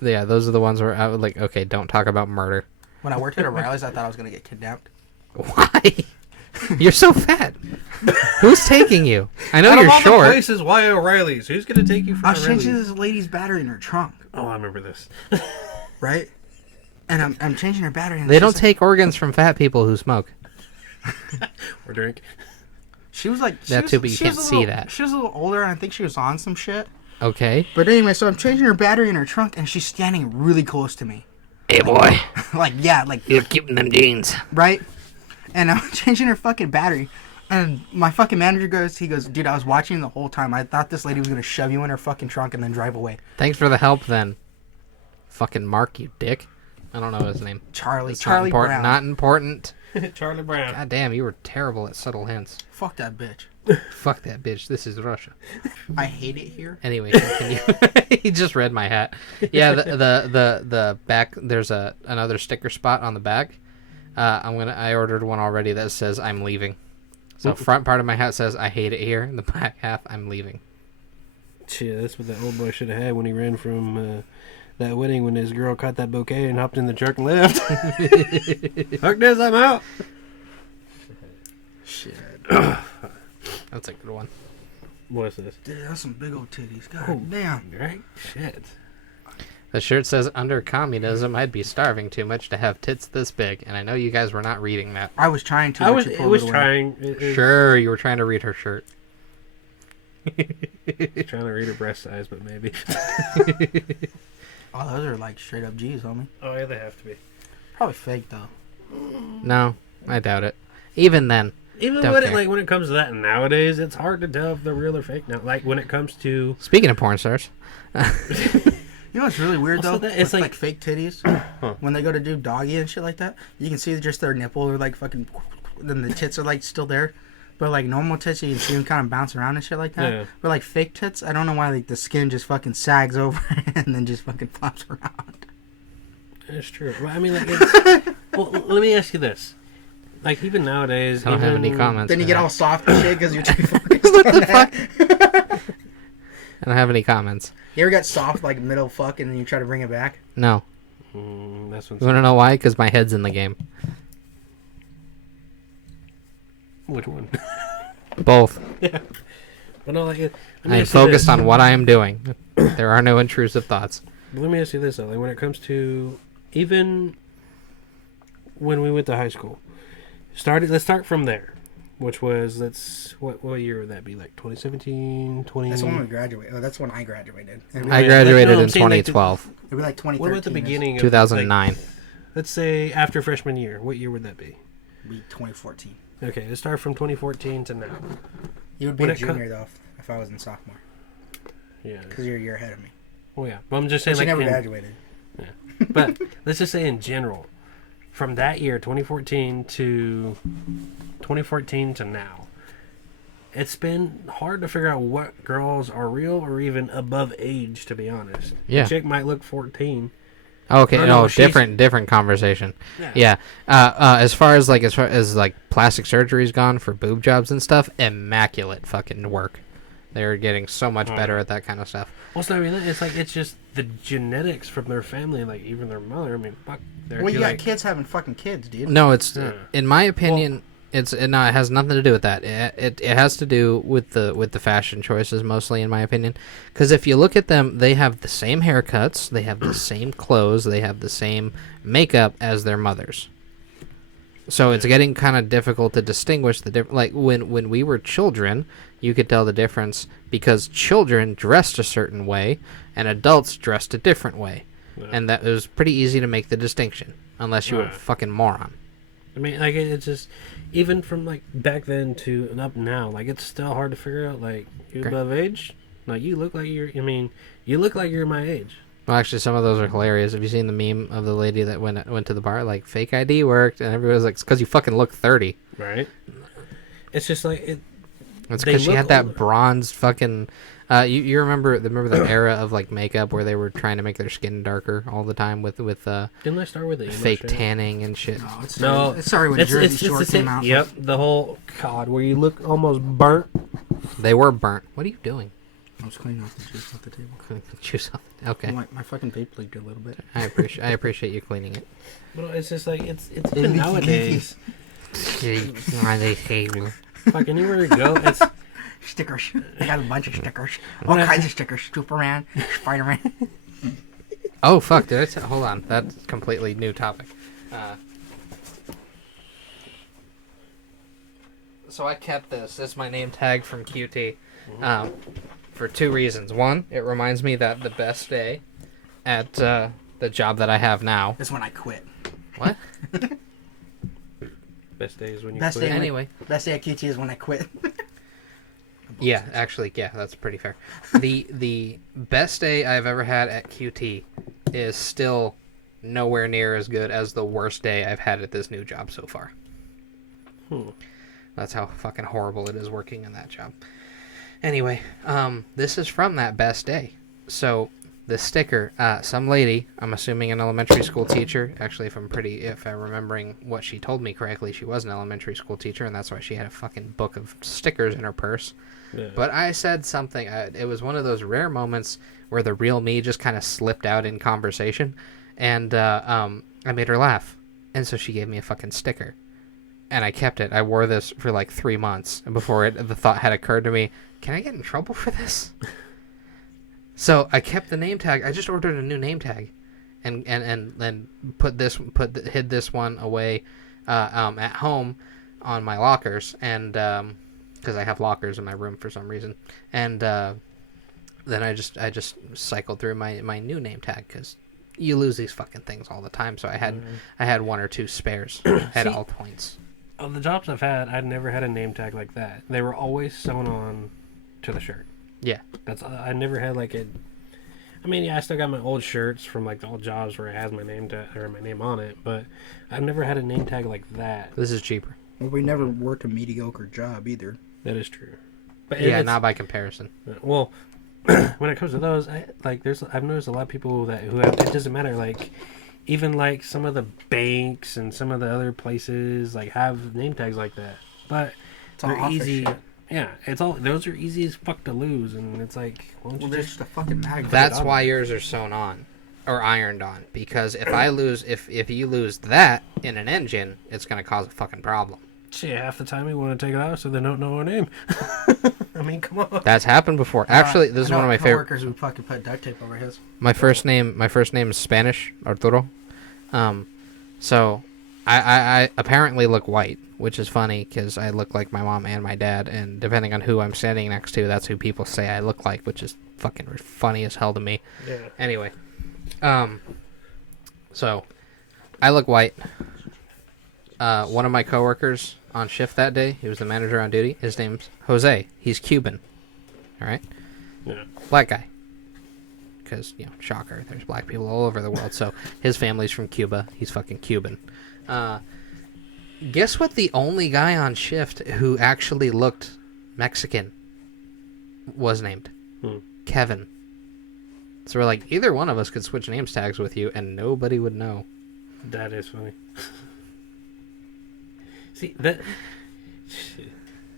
yeah, those are the ones where I would like, okay, don't talk about murder. When I worked at O'Reilly's, I thought I was gonna get kidnapped. Why? You're so fat. Who's taking you? I know Out you're of all the short. places, why O'Reilly's? Who's gonna take you from I was changing O'Reilly's? this lady's battery in her trunk, Oh, I remember this. right? And I'm changing her battery. And They she's don't like- take organs from fat people who smoke. Or drink. She was like That too, but you she was can't a see little- that. She was a little older, and I think she was on some shit. Okay. But anyway, so I'm changing her battery in her trunk, and she's standing really close to me. Hey boy, Like, yeah, like, you're keeping them jeans. right? And I'm changing her fucking battery. And my fucking manager goes, dude, I was watching the whole time. I thought this lady was going to shove you in her fucking trunk and then drive away. Thanks for the help, then. Fucking Mark, you dick. I don't know his name. Charlie It's not important. Brown. Not important. Charlie Brown. God damn, you were terrible at subtle hints. Fuck that bitch. Fuck that bitch. This is Russia. I hate it here. Anyway, continue. He just read my hat. Yeah, the back. There's another sticker spot on the back. I ordered one already that says I'm leaving. So front part of my hat says I hate it here. And the back half I'm leaving. Shit, that's what that old boy should have had when he ran from that wedding when his girl caught that bouquet and hopped in the truck and left. Fuck this, I'm out. Shit. That's a good one. What's this? Dude, that's some big old titties. God Oh. damn. Right? Shit. The shirt says under communism I'd be starving too much to have tits this big, and I know you guys were not reading that. I was trying to. I but was you it pulled was away. trying. Sure, you were trying to read her shirt. Trying to read her breast size, but maybe. Oh, those are like straight up G's, homie. Oh yeah, they have to be. Probably fake though. No, I doubt it. Even then. Even Don't when care. when it comes to that nowadays, it's hard to tell if they're real or fake now. Like when it comes to Speaking of porn stars, You know what's really weird Also, though? that- it's With, like- fake titties. When they go to do doggy and shit like that, you can see just their nipple are like fucking. Then the tits are like still there. But like normal tits, you can see them kind of bounce around and shit like that. Yeah. But like fake tits, I don't know why like the skin just fucking sags over and then just fucking flops around. it's true. Well, I mean, like, it's, well, let me ask you this: like even nowadays, I don't have any even- comments. Then you for get that. all soft and shit because you're too focused on that. I don't have any comments. You ever got soft like middle fuck and then you try to bring it back? No. That's when. You want to know why? Because my head's in the game. Which one? Both. But no, like, let me I am ask you focused this. on what I am doing. There are no intrusive thoughts. Let me ask you this: though, like when it comes to even when we went to high school, let's start from there, which was what year would that be? Like 2017, 20. That's when we graduated. Oh, that's when I graduated. It'd be I like, graduated no, I'm in saying, like, 2012. it'd be like 2013. What about the beginning? Of, 2009. Like, let's say after freshman year. What year would that be? It'd be 2014. Okay, let's start from 2014 to now. You would be When a it co- junior though if I was in sophomore, Yeah. because you're a year ahead of me. Well, yeah. But I'm just saying, But you like, never graduated. but let's just say in general, from that year, 2014 to now, it's been hard to figure out what girls are real or even above age. To be honest, Yeah. a chick might look 14. Okay, No, no, no, she's- different conversation. Yeah. As far as plastic surgery's gone for boob jobs and stuff, immaculate fucking work. They're getting so much better at that kind of stuff. Well, it's not really. It's like it's just the genetics from their family, like even their mother. I mean, fuck. Well, you got like, kids having fucking kids, dude. No, it's Yeah. in my opinion, it has nothing to do with that. It has to do with the fashion choices mostly, in my opinion. Because if you look at them, they have the same haircuts, they have the same clothes, they have the same makeup as their mothers. So it's getting kind of difficult to distinguish the difference. Like when we were children, you could tell the difference because children dressed a certain way and adults dressed a different way, and that it was pretty easy to make the distinction unless you were a fucking moron. I mean, like it's just even from like back then to and up now, like it's still hard to figure out. Like you Okay. above age, like you look like you're. I mean, you look like you're my age. Well, actually, some of those are hilarious. Have you seen the meme of the lady that went to the bar like fake ID worked, and everybody was like, "It's because you fucking look 30." Right. It's just like it. It's They because she look had that older. bronzed fucking. You remember the era of like makeup where they were trying to make their skin darker all the time with Didn't I start with the emo fake shit? tanning and shit. No, it's No, sorry when Jersey Shore the same. came out. Yep, the whole God where you look almost burnt. They were burnt. What are you doing? I was cleaning off the juice off the table. Juice off. Okay, My fucking vape leaked a little bit. I appreciate you cleaning it. But it's just like it's been nowadays. Fucking anywhere you go, it's Stickers. I got a bunch of stickers. All kinds of stickers. Superman, Spider-Man. Oh fuck! Hold on, that's a completely new topic. So I kept this. This is my name tag from QT, for two reasons. One, it reminds me that the best day at the job that I have now. That's when I quit. What? best days when you Best quit. day. Anyway. Best day at QT is when I quit. Yeah, actually, yeah, that's pretty fair. The best day I've ever had at QT is still nowhere near as good as the worst day I've had at this new job so far. That's how fucking horrible it is working in that job. Anyway, this is from that best day. So the sticker, some lady, I'm assuming an elementary school teacher. Actually, if I'm remembering what she told me correctly, she was an elementary school teacher, and that's why she had a fucking book of stickers in her purse. Yeah. But I said something. It was one of those rare moments where the real me just kind of slipped out in conversation, and I made her laugh, and so she gave me a fucking sticker, and I kept it. I wore this for like 3 months before the thought had occurred to me: can I get in trouble for this? So I kept the name tag. I just ordered a new name tag, and then hid this one away at home on my lockers, and because I have lockers in my room for some reason, and then I just cycled through my new name tag because you lose these fucking things all the time. So I had one or two spares at See, all points. Of the jobs I've had, I'd never had a name tag like that. They were always sewn on to the shirt. Yeah. I never had like a. I mean, yeah, I still got my old shirts from like the old jobs where it has my name or my name on it, but I've never had a name tag like that. This is cheaper. Well, we never worked a mediocre job either. That is true. But Yeah, it's- not by comparison. Well, when it comes to those, I've noticed a lot of people who have, it doesn't matter. Like, even like some of the banks and some of the other places like have name tags like that, but It's all they're office easy. shit. Yeah, it's all those are easy as fuck to lose, and it's like, why don't Well, you there's just just a fucking mag. That's why yours are sewn on or ironed on, because if you lose that in an engine, it's gonna cause a fucking problem. shit, half the time we want to take it out so they don't know our name. I mean, come on. That's happened before. Actually, this is one of my favorite. coworkers who fucking put duct tape over his. My first name is Spanish, Arturo. So I apparently look white, which is funny because I look like my mom and my dad, and depending on who I'm standing next to, that's who people say I look like, which is fucking funny as hell to me. Yeah. Anyway, so I look white. One of my coworkers on shift that day. He was the manager on duty. His name's Jose. He's Cuban. All right? Yeah. Black guy. Because, shocker, there's black people all over the world. So his family's from Cuba. He's fucking Cuban. Guess what the only guy on shift who actually looked Mexican was named? Kevin. So we're like, either one of us could switch names tags with you and nobody would know. That is funny. See,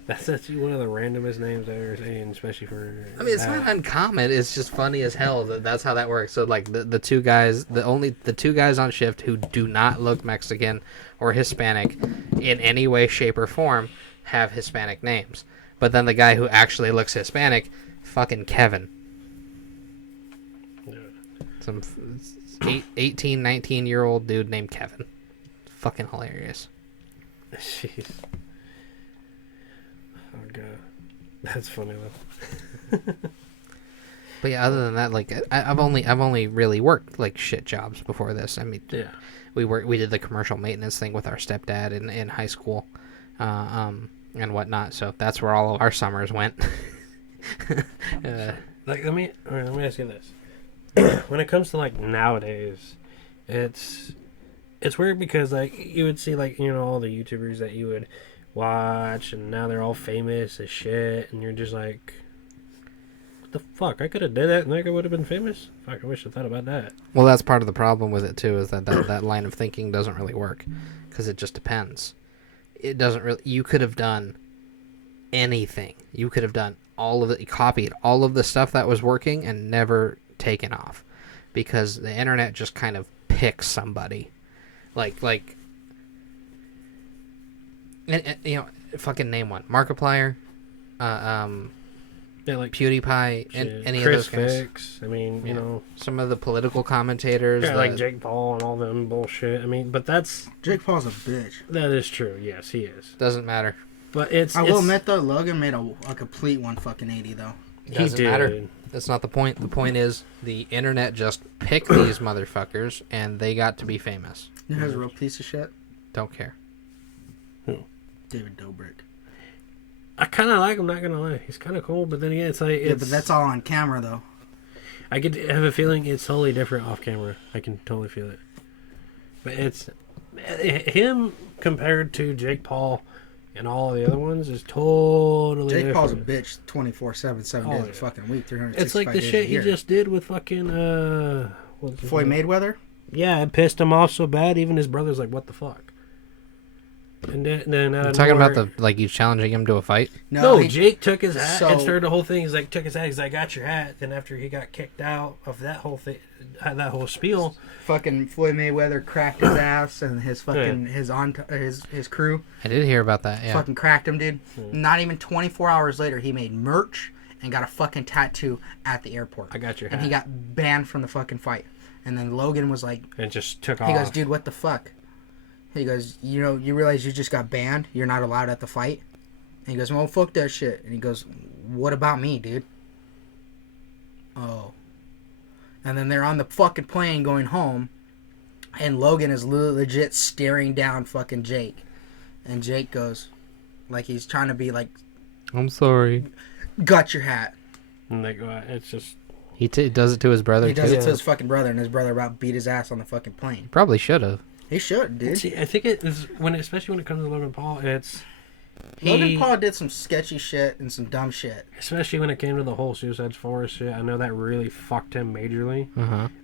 that's actually one of the randomest names I've ever seen, especially for... I mean, it's not uncommon. It's just funny as hell that's how that works. So, like, the two guys, the two guys on shift who do not look Mexican or Hispanic in any way, shape, or form have Hispanic names. But then the guy who actually looks Hispanic, fucking Kevin. Yeah. Some 18, 19-year-old dude named Kevin. Fucking hilarious. Jeez. Oh god, that's funny though. But yeah, other than that, like I've only really worked like shit jobs before this. I mean, Yeah. we did the commercial maintenance thing with our stepdad in high school, and whatnot. So that's where all of our summers went. Like, let me ask you this: when it comes to like nowadays, it's weird because like you would see like all the YouTubers that you would watch, and now they're all famous as shit, and you're just like, what the fuck? I could have did that, and I would have been famous. Fuck, I wish I thought about that. Well, that's part of the problem with it too, is that line of thinking doesn't really work, because it just depends. It doesn't really. You could have done anything. You could have done all of it, copied all of the stuff that was working and never taken off, because the internet just kind of picks somebody, like. And, fucking name one. Markiplier, Yeah, like PewDiePie, and any Chris of those guys. Fix. I mean, Some of the political commentators. yeah, like Jake Paul and all them bullshit. I mean, but Jake Paul's a bitch. that is true. Yes, he is. Doesn't matter. But I will admit though, Logan made a complete 180 though. Doesn't matter. That's not the point. The point is the internet just picked these motherfuckers and they got to be famous. You know who's a real piece of shit? Don't care. Who? David Dobrik. I kind of like him, not gonna lie. He's kind of cool, but then again, it's like Yeah, but that's all on camera though. I could have a feeling it's totally different off camera. I can totally feel it. But it's him compared to Jake Paul and all the other ones is totally Jake different. Paul's a bitch 24/7, 7 days Oh, a yeah. fucking week, 365 It's like the days shit a he year. just did with fucking what's his Floyd name? Mayweather? Yeah, it pissed him off so bad. Even his brother's like, "What the fuck?" And then out I'm of talking nowhere, about the he's challenging him to a fight. No, Jake took his hat so- and started the whole thing. He's like, took his hat. He's like, "I got your hat." Then after he got kicked out of that whole thing, that whole spiel, fucking Floyd Mayweather cracked his ass and his fucking his crew I did hear about that. Yeah. fucking cracked him, dude. Not even 24 hours later, he made merch and got a fucking tattoo at the airport. I got your And hat. he got banned from the fucking fight. And then Logan was like, and just took off. he goes, dude, what the fuck? He goes, you realize you just got banned? You're not allowed at the fight? And he goes, well, fuck that shit. And he goes, what about me, dude? Oh. And then they're on the fucking plane going home, and Logan is legit staring down fucking Jake. And Jake goes, like he's trying to be like, I'm sorry. got your hat. And they go, it's just He does it to his brother He does too. it to his fucking brother, and his brother about beat his ass on the fucking plane. Probably should have. He should, dude. see. I think it is especially when it comes to Logan Paul. Logan Paul did some sketchy shit and some dumb shit. Especially when it came to the whole Suicide Forest shit. I know that really fucked him majorly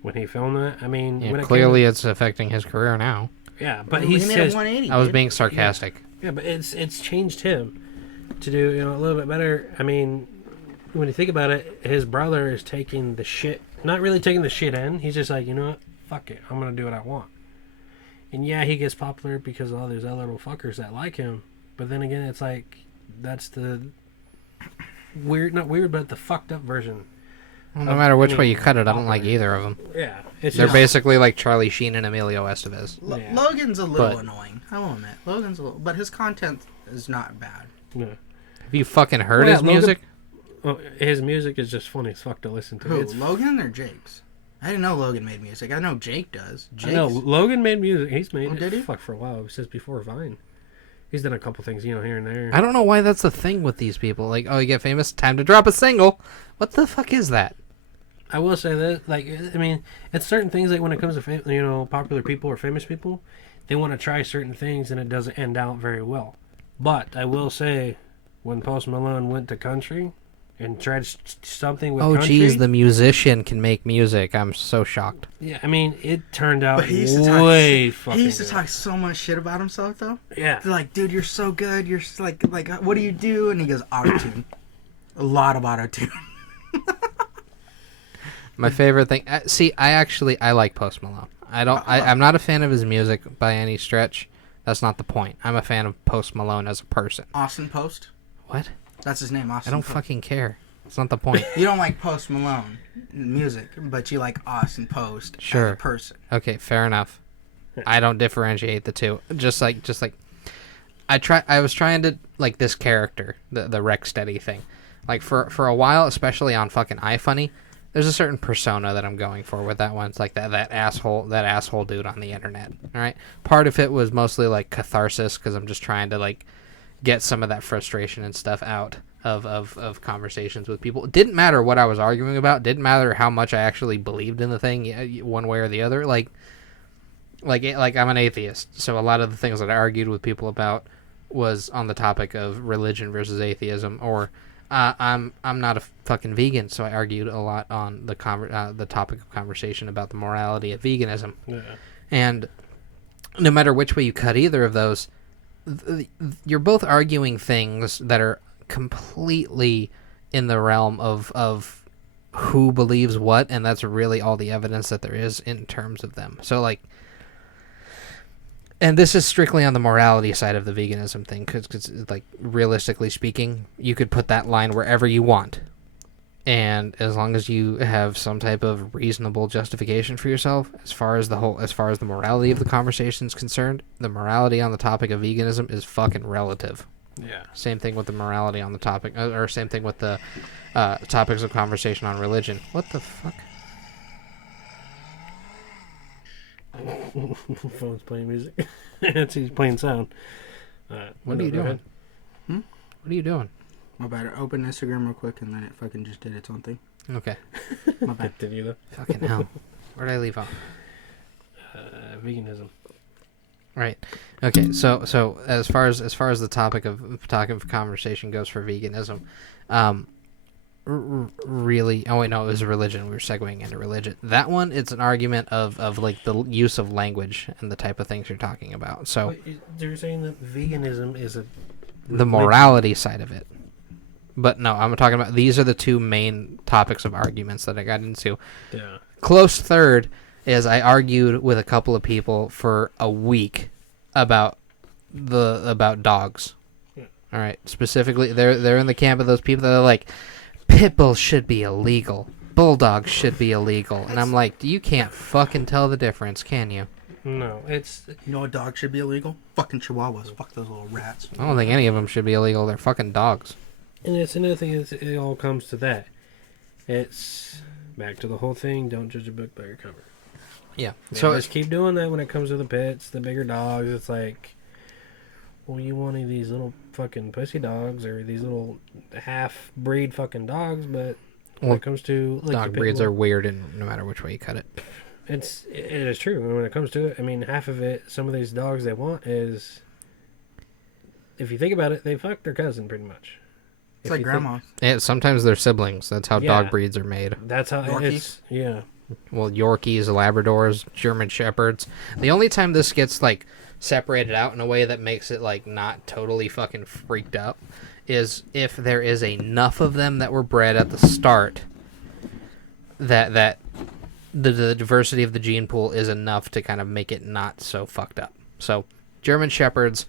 when he filmed it. I mean, Yeah, when it clearly it's affecting his career now. but he he made says, a 180. I was dude. being sarcastic. yeah, but it's changed him to do a little bit better. I mean, when you think about it, his brother is taking the shit, not really taking the shit in. He's just like, you know what, fuck it, I'm gonna do what I want. And yeah, he gets popular because of all these other little fuckers that like him. But then again, it's like that's the weird, not weird, but the fucked up version. Well, no matter which way you cut it, I don't like either of them. Yeah, it's They're just, basically like Charlie Sheen and Emilio Estevez. Yeah. Logan's a little But- annoying. I will admit. Logan's a little, but his content is not bad. yeah. Have you fucking heard Well, his yeah, Logan- music? Well, his music is just funny as fuck to listen to. Who? It's, Logan or Jake's? I didn't know Logan made music. I know Jake does. I know Logan made music. He's made Oh, it did he? fuck for a while. Since before Vine. He's done a couple things, you know, here and there. I don't know why that's the thing with these people. Like, oh, you get famous, time to drop a single. What the fuck is that? I will say that, like, I mean, it's certain things, like, when it comes to, you know, popular people or famous people, they want to try certain things and it doesn't end out very well. But I will say, when Post Malone went to country and tried something with country... Oh, geez, the musician can make music. I'm so shocked. Yeah, I mean, it turned out But he used fucking he used to good. talk so much shit about himself, though. Yeah. They're like, dude, you're so good. You're like, what do you do? And he goes, auto-tune. A lot of auto-tune. My favorite thing... I like Post Malone. I'm not a fan of his music by any stretch. That's not the point. I'm a fan of Post Malone as a person. Austin Post? What? That's his name, Austin I don't Post. fucking care. It's not the point. You don't like Post Malone music, but you like Austin Post Sure. as a person. Okay, fair enough. I don't differentiate the two. Just like I was trying to like this character, the Steady thing. Like for a while, especially on fucking iFunny, there's a certain persona that I'm going for with that one. It's like that asshole dude on the internet. All right. Part of it was mostly like catharsis because I'm just trying to like get some of that frustration and stuff out of conversations with people. It didn't matter what I was arguing about. Didn't matter how much I actually believed in the thing, one way or the other. Like I'm an atheist, so a lot of the things that I argued with people about was on the topic of religion versus atheism, or I'm not a fucking vegan, so I argued a lot on the topic of conversation about the morality of veganism. Yeah. And no matter which way you cut either of those, you're both arguing things that are completely in the realm of who believes what, and that's really all the evidence that there is in terms of them. So like, and this is strictly on the morality side of the veganism thing, because like realistically speaking, you could put that line wherever you want, and as long as you have some type of reasonable justification for yourself, as far as the morality of the conversation is concerned, the morality on the topic of veganism is fucking relative. Yeah. Same thing with the morality on the topic, or same thing with the topics of conversation on religion. What the fuck? Phone's playing music. He's playing sound. What are you doing? What are you doing? My bad. I opened Instagram real quick and then it fucking just did its own thing. Okay. My bad. Did you though? Fucking hell. Where'd I leave off? Veganism. Right. Okay. So as far as the topic of conversation goes for veganism, really. Oh wait, no, it was religion. We were segueing into religion. That one, it's an argument of like the use of language and the type of things you're talking about. So You're saying that veganism is the morality side of it. But no, I'm talking about these are the two main topics of arguments that I got into. Yeah. Close third is I argued with a couple of people for a week about dogs. Yeah. All right, specifically they're in the camp of those people that are like, pit bulls should be illegal, bulldogs should be illegal, and I'm like, you can't fucking tell the difference, can you? No, it's... You know a dog should be illegal? Fucking chihuahuas. Fuck those little rats. I don't think any of them should be illegal. They're fucking dogs. And it's another thing is it all comes to that. It's back to the whole thing, don't judge a book by your cover. Yeah. They So just keep doing that when it comes to the pets, the bigger dogs. It's like, well, you want these little fucking pussy dogs or these little half-breed fucking dogs, but when it comes to... like dog breeds are weird no matter which way you cut it. It is true. When it comes to it, I mean, half of it, some of these dogs they want is... If you think about it, they fuck their cousin pretty much. It's like grandma. Yeah, sometimes they're siblings. That's how dog breeds are made. That's how Yorkies? it's... Yeah. Well, Yorkies, Labradors, German Shepherds. The only time this gets, like, separated out in a way that makes it, like, not totally fucking freaked up is if there is enough of them that were bred at the start that the diversity of the gene pool is enough to kind of make it not so fucked up. So, German Shepherds,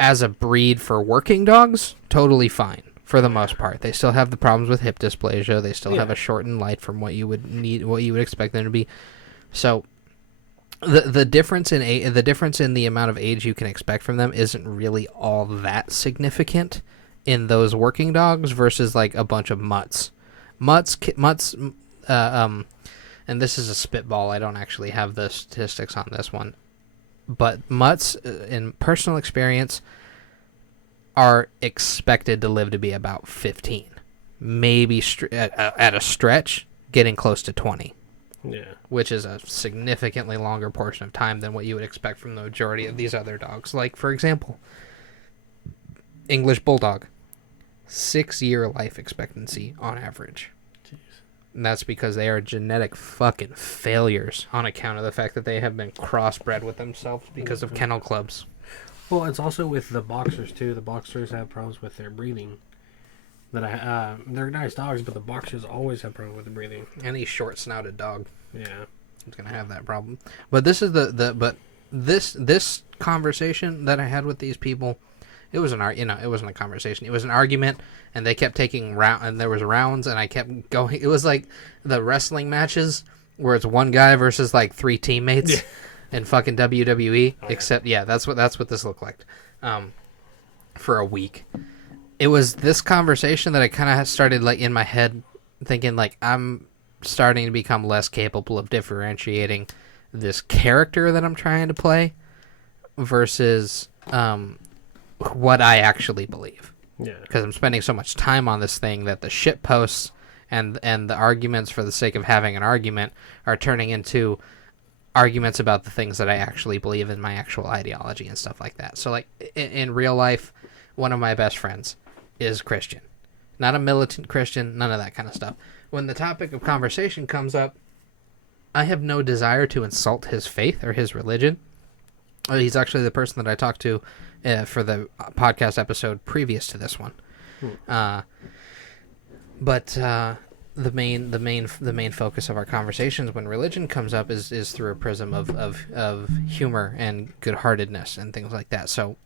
as a breed for working dogs, totally fine. For the most part, they still have the problems with hip dysplasia. They still have a shortened life from what you would need, what you would expect them to be. So, the difference in the amount of age you can expect from them isn't really all that significant in those working dogs versus like a bunch of mutts. And this is a spitball. I don't actually have the statistics on this one. but mutts, in personal experience, are expected to live to be about 15. Maybe at a stretch, getting close to 20. Yeah. Which is a significantly longer portion of time than what you would expect from the majority of these other dogs. Like, for example, English Bulldog. 6-year life expectancy on average. Jeez. And that's because they are genetic fucking failures on account of the fact that they have been crossbred with themselves because of kennel clubs. Well, it's also with the boxers too. The boxers have problems with their breathing. They're nice dogs, but the boxers always have problems with the breathing. Any short-snouted dog, Yeah. is gonna have that problem. But this is this conversation that I had with these people, it was it wasn't a conversation. It was an argument, and they kept taking and there was rounds, and I kept going. It was like the wrestling matches where it's one guy versus like 3 teammates in fucking WWE. Oh, yeah. Except, that's what this looked like. For a week, it was this conversation that I kind of started like in my head thinking like I'm starting to become less capable of differentiating this character that I'm trying to play versus what I actually believe. Yeah. Because I'm spending so much time on this thing that the shit posts and the arguments for the sake of having an argument are turning into arguments about the things that I actually believe in, my actual ideology and stuff like that. So like in real life, one of my best friends is Christian. Not a militant Christian, none of that kind of stuff. When the topic of conversation comes up, I have no desire to insult his faith or his religion. He's actually the person that I talked to for the podcast episode previous to this one. But the main focus of our conversations when religion comes up is through a prism of humor and good-heartedness and things like that. So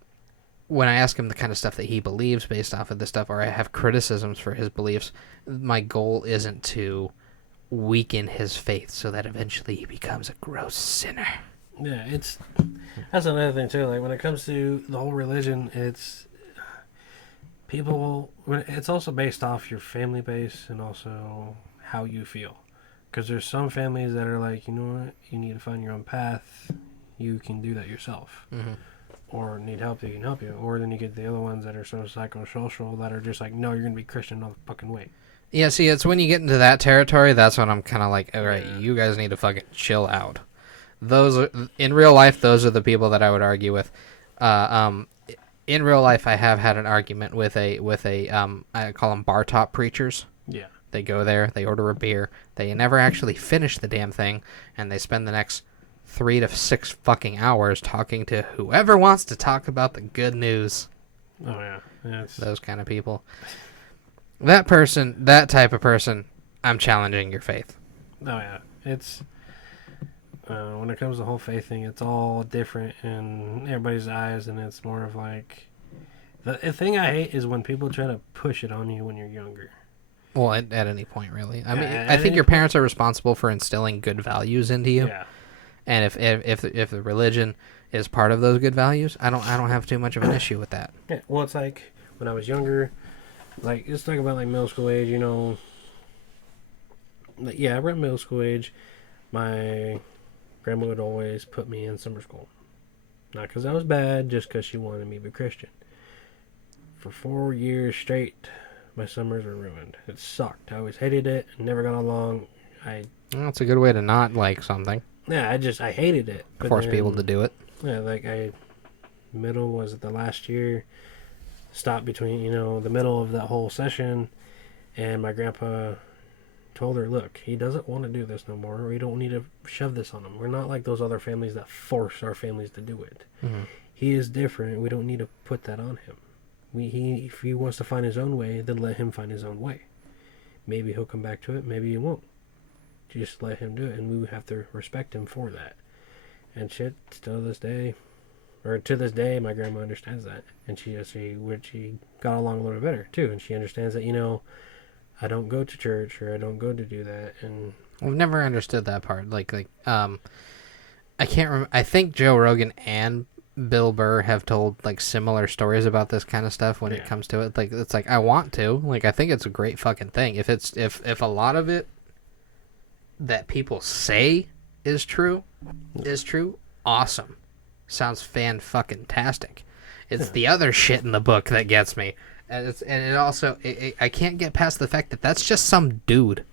when I ask him the kind of stuff that he believes based off of this stuff, or I have criticisms for his beliefs, my goal isn't to weaken his faith so that eventually he becomes a gross sinner. Yeah, that's another thing too. Like when it comes to the whole religion, it's also based off your family base and also how you feel. Because there's some families that are like, you know what, you need to find your own path. You can do that yourself. Mm-hmm. Or need help, they can help you. Or then you get the other ones that are so psychosocial that are just like, no, you're going to be Christian no fucking way. Yeah, see, it's when you get into that territory, that's when I'm kind of like, all right, you guys need to fucking chill out. In real life, those are the people that I would argue with. In real life, I have had an argument with a I call them bar top preachers. Yeah. They go there, they order a beer, they never actually finish the damn thing, and they spend the next 3 to 6 fucking hours talking to whoever wants to talk about the good news. Oh yeah. Those kind of people. That type of person, I'm challenging your faith. Oh yeah. It's when it comes to the whole faith thing, it's all different in everybody's eyes, and it's more of like the thing I hate is when people try to push it on you when you're younger. Well, at any point, really. I mean, I think your parents are responsible for instilling good values into you. Yeah. And if the religion is part of those good values, I don't have too much of an issue with that. Yeah. Well, it's like when I was younger, like let's talk about like middle school age. You know, like, yeah, around middle school age, my grandma would always put me in summer school. Not because I was bad, just because she wanted me to be Christian. For 4 years straight, my summers were ruined. It sucked. I always hated it. Never got along. Well, that's a good way to not like something. Yeah, I hated it. Force people to do it. Yeah, like was it the last year? Stopped between, the middle of that whole session, and my grandpa told her, look, he doesn't want to do this no more. We don't need to shove this on him. We're not like those other families that force our families to do it. Mm-hmm. He is different. We don't need to put that on him. If he wants to find his own way, then let him find his own way. Maybe he'll come back to it. Maybe he won't. Just let him do it, and we have to respect him for that. And shit, to this day, my grandma understands that, and she got along a little bit better too, and she understands that I don't go to church or I don't go to do that, and I've never understood that part. I can't remember. I think Joe Rogan and Bill Burr have told like similar stories about this kind of stuff when it comes to it. Like it's like I want to. Like I think it's a great fucking thing. If a lot of it that people say is true, awesome. sounds fan-fucking-tastic. It's the other shit in the book that gets me. And it also... I can't get past the fact that that's just some dude.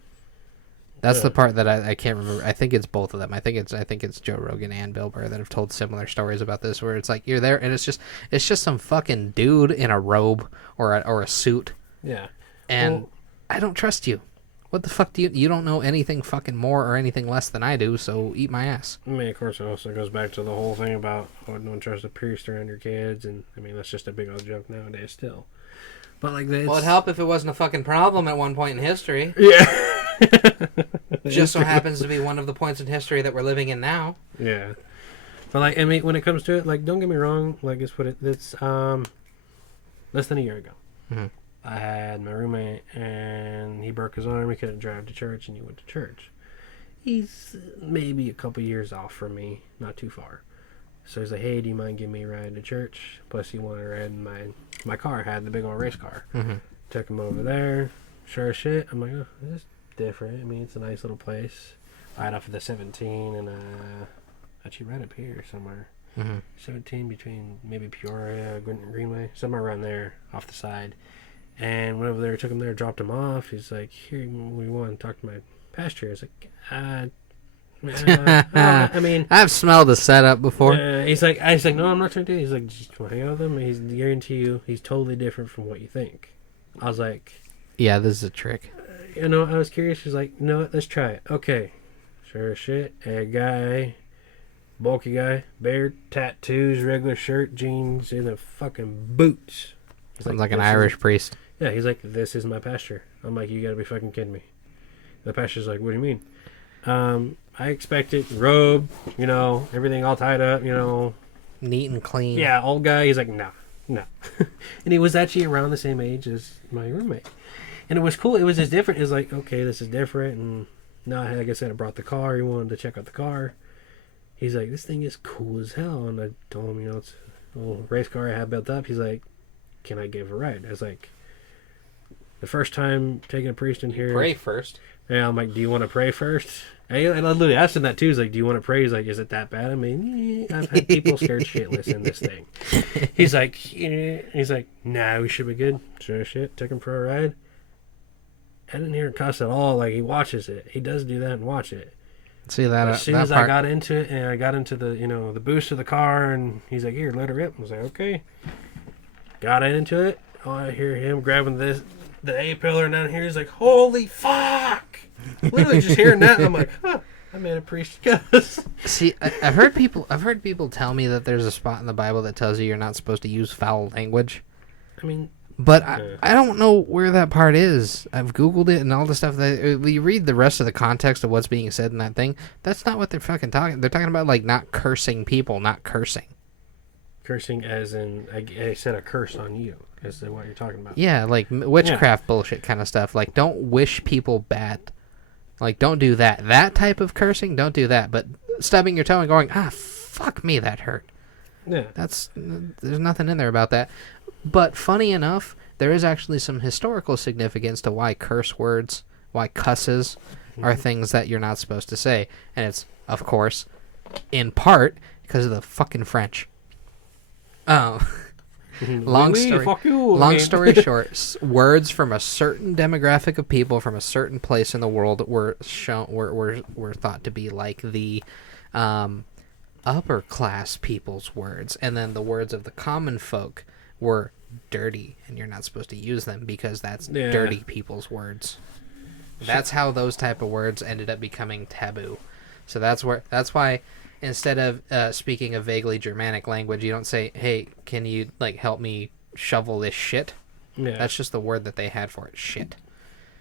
That's the part that I can't remember. I think it's both of them. I think it's Joe Rogan and Bill Burr that have told similar stories about this, where it's like you're there and it's just some fucking dude in a robe or a suit. Yeah. And I don't trust you. What the fuck do you don't know anything fucking more or anything less than I do, so eat my ass. I mean, of course, it also goes back to the whole thing about don't trust a priest around your kids, and I mean that's just a big old joke nowadays still. But like that, Well, it'd help if it wasn't a fucking problem at one point in history. Yeah. Just so happens to be one of the points in history that we're living in now. Yeah. But like, I mean, when it comes to it, like, don't get me wrong. Like, it's less than a year ago. Mm-hmm. I had my roommate, and he broke his arm. He couldn't drive to church, and he went to church. He's maybe a couple years off from me, not too far. So he's like, "Hey, do you mind giving me a ride to church?" Plus, he wanted to ride in my car. I had the big old race car. Mm-hmm. Took him over there. Sure as shit. I'm like, oh, this is different. I mean, it's a nice little place. Right off of the 17 and actually right up here somewhere. Mm-hmm. 17 between maybe Peoria, Greenway, somewhere around there off the side. And went over there, took him there, dropped him off. He's like, "Here, we want to talk to my pastor." I was like, I mean, I've smelled the setup before. he's like, "No, I'm not trying to do it." He's like, "Just want to hang out with him." He's guarantee you, he's totally different from what you think. I was like, "Yeah, this is a trick." I was curious. He's like, "You know what? Let's try it." Okay, sure as shit. A guy, bulky guy, beard, tattoos, regular shirt, jeans, and a fucking boots. He's Sounds like an "This Irish is-" priest. Yeah, he's like, "This is my pastor." I'm like, "You gotta be fucking kidding me." The pastor's like, "What do you mean?" I expected robe, everything all tied up, Neat and clean. Yeah, old guy. He's like, no. And he was actually around the same age as my roommate. And it was cool. It was just different. It was like, okay, this is different. And now, like I said, I brought the car. He wanted to check out the car. He's like, this thing is cool as hell. And I told him, it's a little race car I have built up. He's like, can I give a ride? I was like, the first time taking a priest in here. Pray first. Yeah, I'm like, do you want to pray first? I literally asked him that too. He's like, do you want to pray? He's like, is it that bad? I mean, I've had people scared shitless in this thing. He's like, nah, we should be good. Sure as shit. Took him for a ride. I didn't hear it cuss at all. Like, he watches it. He does do that and watch it. See that? As soon as I got into it and I got into the, the boost of the car, and he's like, here, let her rip. I was like, okay. Got into it. Oh, I hear him grabbing the A-pillar down here. He's like, holy fuck. Literally just hearing that, I'm like, huh, I made a priest cuss. See, I've heard people tell me that there's a spot in the Bible that tells you you're not supposed to use foul language. I mean, but I don't know where that part is. I've Googled it and all the stuff that you read the rest of the context of what's being said in that thing. That's not what they're fucking talking. They're talking about like not cursing people, not cursing. Cursing as in, I said a curse on you. Is what you're talking about? Yeah, like witchcraft bullshit kind of stuff. Like, don't wish people bad. Like, don't do that. That type of cursing, don't do that. But stubbing your toe and going, fuck me, that hurt. Yeah. There's nothing in there about that. But funny enough, there is actually some historical significance to why curse words, why cusses are things that you're not supposed to say. And it's, of course, in part because of the fucking French. Oh. Long story short, words from a certain demographic of people from a certain place in the world were thought to be like the upper class people's words, and then the words of the common folk were dirty, and you're not supposed to use them because that's dirty people's words. That's how those type of words ended up becoming taboo. So that's why. Instead of speaking a vaguely Germanic language, you don't say, hey, can you, help me shovel this shit? Yeah. That's just the word that they had for it, shit.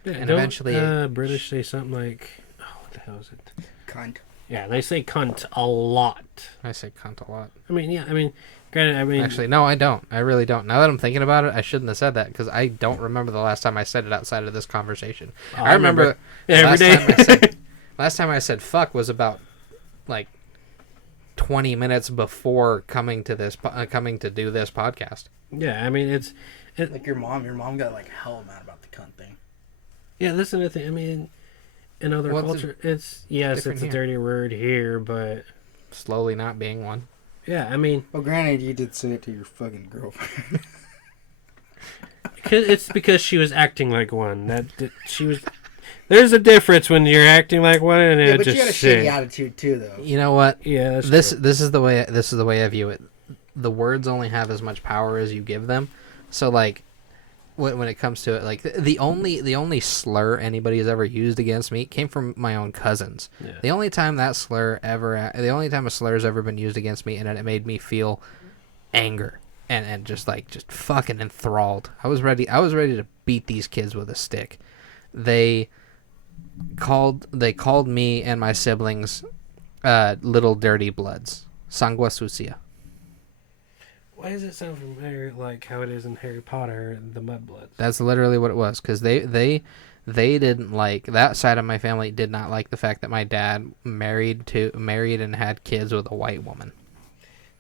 Yeah, and eventually... British say something like, what the hell is it? Cunt. Yeah, they say cunt a lot. I say cunt a lot. Granted, Actually, no, I don't. I really don't. Now that I'm thinking about it, I shouldn't have said that, because I don't remember the last time I said it outside of this conversation. I remember every day. Last time I said fuck was about, 20 minutes before coming to do this podcast. Yeah, I mean, it's like your mom got hell mad about the cunt thing. Yeah, that's another thing. I mean, in other culture, it's a dirty word here, but slowly not being one. Yeah, I mean, Well, granted, you did say it to your fucking girlfriend. it's because she was acting like one. She was. There's a difference when you're acting like one and Yeah, it but just you had a shit. shitty attitude too, though. You know what? Yeah, that's This true. is the way I view it. The words only have as much power as you give them. So like, when it comes to it, like the only slur anybody has ever used against me came from my own cousins. Yeah. The only time a slur has ever been used against me, and it made me feel anger and just fucking enthralled. I was ready to beat these kids with a stick. They called me and my siblings little dirty bloods, sangua sucia. Why does it sound familiar like how it is in Harry Potter, the Mudbloods? That's literally what it was, because they didn't like, that side of my family did not like the fact that my dad married and had kids with a white woman.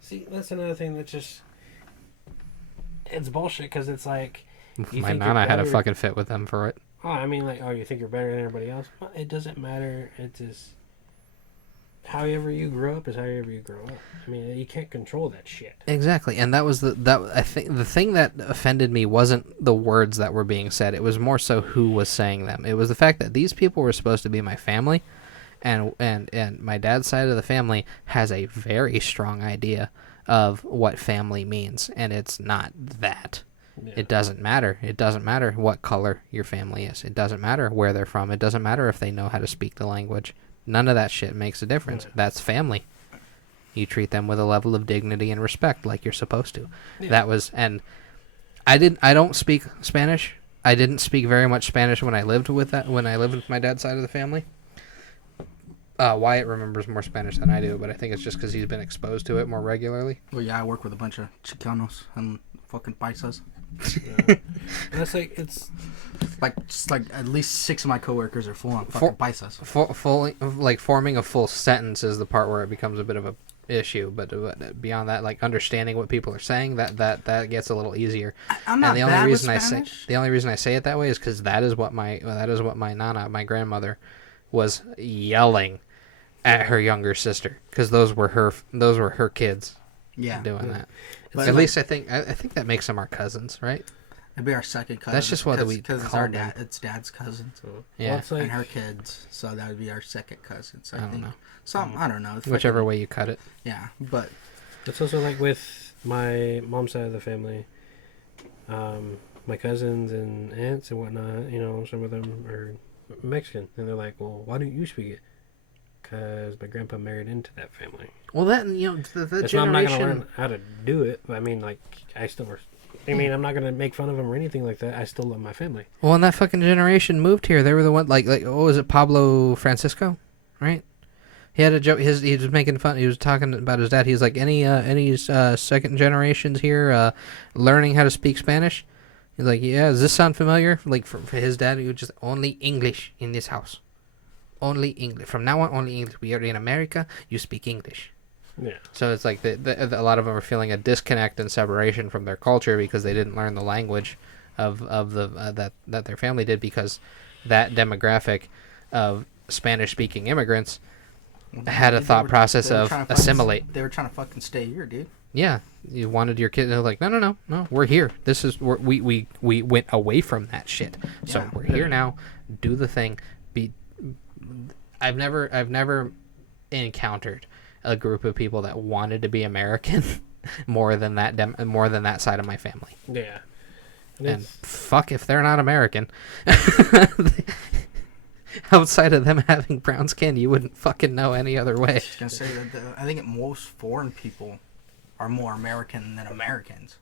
See, that's another thing that just, it's bullshit, because it's like, you My think nana you're had a better- fucking fit with them for it. Oh, I mean, like, you think you're better than everybody else? Well, it doesn't matter. It's just, however you grow up is however you grow up. I mean, you can't control that shit. Exactly, and that was I think the thing that offended me wasn't the words that were being said. It was more so who was saying them. It was the fact that these people were supposed to be my family, and my dad's side of the family has a very strong idea of what family means, and it's not that. Yeah. It doesn't matter. It doesn't matter what color your family is. It doesn't matter where they're from. It doesn't matter if they know how to speak the language. None of that shit makes a difference. Right. That's family. You treat them with a level of dignity and respect like you're supposed to. Yeah. That was, and I don't speak Spanish. I didn't speak very much Spanish when I lived with my dad's side of the family. Wyatt remembers more Spanish than I do, but I think it's just because he's been exposed to it more regularly. Well, yeah, I work with a bunch of Chicanos and fucking paisas. Yeah. And that's like, it's, Just like at least 6 of my coworkers are full on fucking paisas. Forming a full sentence is the part where it becomes a bit of a issue, but beyond that, like understanding what people are saying, that gets a little easier. I'm not And bad with Spanish. the only reason I say it that way is because that is what my nana, my grandmother, was yelling at her younger sister, because those were her kids Yeah, doing that. But At least I think that makes them our cousins, right? it'd be our second cousin. That's just what we because it's call our them. dad. It's dad's cousin, Yeah. well, it's like, and her kids. So that would be our second cousin. So I I don't think know. something. I don't know. It's Whichever fucking- way you cut it. Yeah, but it's also like with my mom's side of the family, my cousins and aunts and whatnot, some of them are Mexican, and they're like, well, why don't you speak it? Because my grandpa married into that family. Well, that the It's not, I'm not going to generation. learn how to do it, but I mean, like, I'm not going to make fun of them or anything like that. I still love my family. Well, when that fucking generation moved here, they were the one like what was it, Pablo Francisco, right? He had a joke. He was making fun. He was talking about his dad. He was like, any second generations here learning how to speak Spanish? He's like, yeah. Does this sound familiar? Like for his dad, he was just only English in this house. Only English. From now on, only English. We are in America. You speak English. Yeah. So it's like a lot of them are feeling a disconnect and separation from their culture because they didn't learn the language of the that their family did, because that demographic of Spanish-speaking immigrants had a thought process of assimilate. They were trying to fucking stay here, dude. Yeah, you wanted your kid. They're like, no, we're here. This is we went away from that shit. So Yeah. we're here now. Do the thing. I've never encountered a group of people that wanted to be American more than that side of my family. Yeah. And fuck if they're not American. Outside of them having brown skin, you wouldn't fucking know any other way. I was gonna say that I think most foreign people are more American than Americans.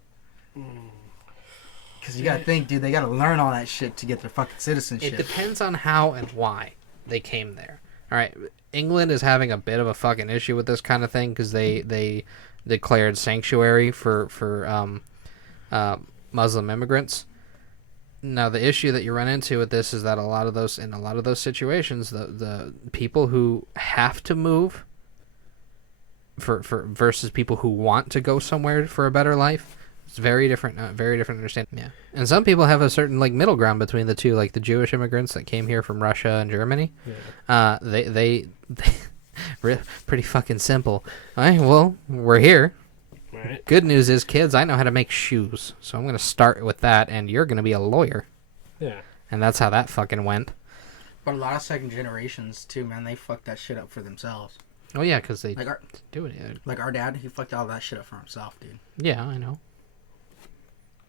Because you gotta think, dude, they gotta learn all that shit to get their fucking citizenship. It depends on how and why they came there. All right, England is having a bit of a fucking issue with this kind of thing because they declared sanctuary for Muslim immigrants. Now, the issue that you run into with this is that in a lot of those situations, the people who have to move for versus people who want to go somewhere for a better life, it's very different understanding. Yeah, and some people have a certain like middle ground between the two, like the Jewish immigrants that came here from Russia and Germany. Yeah. Pretty fucking simple. All right, well, we're here. Right. Good news is, kids, I know how to make shoes. So I'm going to start with that, and you're going to be a lawyer. Yeah. And that's how that fucking went. But a lot of second generations, too, man, they fucked that shit up for themselves. Oh, yeah, because they Like do it. like our dad, he fucked all that shit up for himself, dude. Yeah, I know.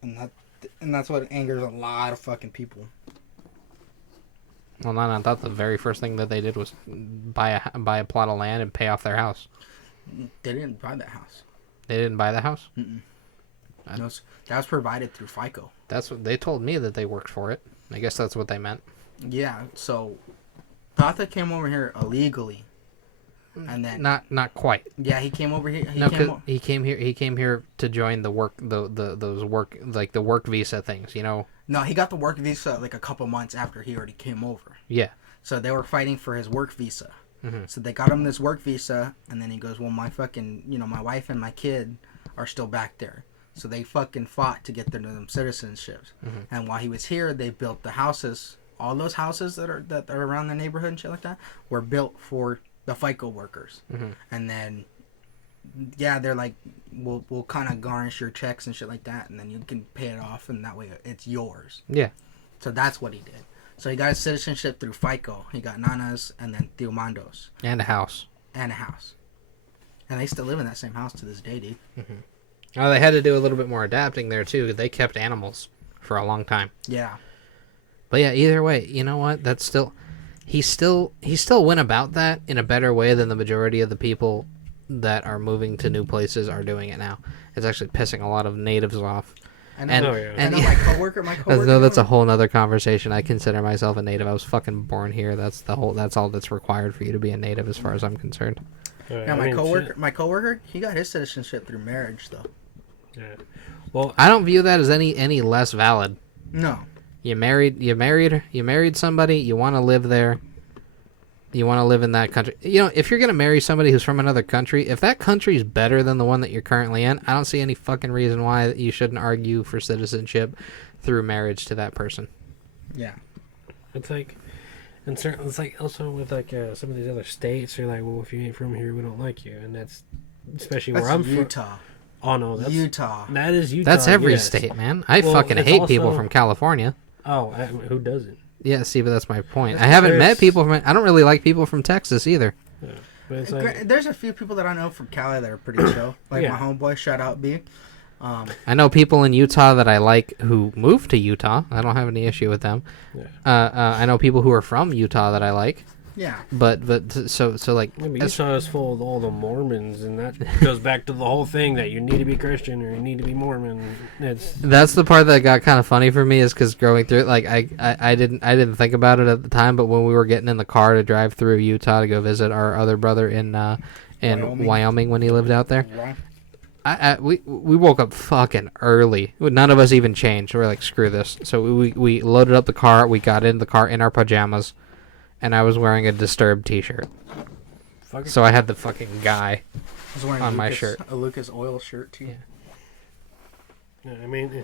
And that's what angers a lot of fucking people. Well, I thought the very first thing that they did was buy a plot of land and pay off their house. They didn't buy that house. They didn't buy the house? Mm-mm. That was provided through FICO. That's what they told me, that they worked for it. I guess that's what they meant. Yeah, so Tata came over here illegally. And then Not quite. yeah, he came over here. He came here to join the work those work, like the work visa things, you know. No, he got the work visa like a couple months after he already came over. Yeah. So they were fighting for his work visa. Mm-hmm. So they got him this work visa, and then he goes, well, my fucking, my wife and my kid are still back there. So they fucking fought to get them citizenships. Mm-hmm. And while he was here, they built the houses. All those houses that are around the neighborhood and shit like that were built for the FICO workers. Mm-hmm. And then, yeah, they're like, we'll kind of garnish your checks and shit like that, and then you can pay it off, and that way it's yours. Yeah. So that's what he did. So he got his citizenship through FICO. He got Nanas and then Tiomandos. And a house. And a house. And they still live in that same house to this day, dude. Mm-hmm. Oh, they had to do a little bit more adapting there, too. They kept animals for a long time. Yeah. But yeah, either way, you know what? That's still... He still went about that in a better way than the majority of the people that are moving to new places are doing it now. It's actually pissing a lot of natives off. I know, And my coworker. No, that's a whole nother conversation. I consider myself a native. I was fucking born here. That's all that's required for you to be a native, as far as I'm concerned. Yeah, my coworker, he got his citizenship through marriage, though. Yeah. Well, I don't view that as any less valid. No. You married somebody. You want to live there. You want to live in that country. You know, if you're going to marry somebody who's from another country, if that country's better than the one that you're currently in, I don't see any fucking reason why you shouldn't argue for citizenship through marriage to that person. Yeah. It's like, and certain, it's like also with like some of these other states, you're like, well, if you ain't from here, we don't like you, and that's especially where I'm Utah. from. Oh no, that's Utah. That is Utah. That's every yes. state, man. I Well, fucking it's hate people also- from California. Oh, who doesn't? Yeah, see, but that's my point. That's I haven't met there's- people from. I don't really like people from Texas either. Yeah. But it's like, There's a few people that I know from Cali that are pretty chill. Like Yeah. my homeboy, shout out B. I know people in Utah that I like who moved to Utah. I don't have any issue with them. yeah. I know people who are from Utah that I like. Yeah. But so like Yeah, but as- Utah is full of all the Mormons, and that goes back to the whole thing that you need to be Christian or you need to be Mormon. that's the part that got kind of funny for me, is because growing through it, like I didn't think about it at the time, but when we were getting in the car to drive through Utah to go visit our other brother in Wyoming when he lived out there, we woke up fucking early. None of us even changed. We were like, screw this. So we loaded up the car. We got in the car in our pajamas, and I was wearing a Disturbed t-shirt. So I had the fucking guy I was wearing on my shirt. A Lucas Oil shirt too. Yeah, I mean,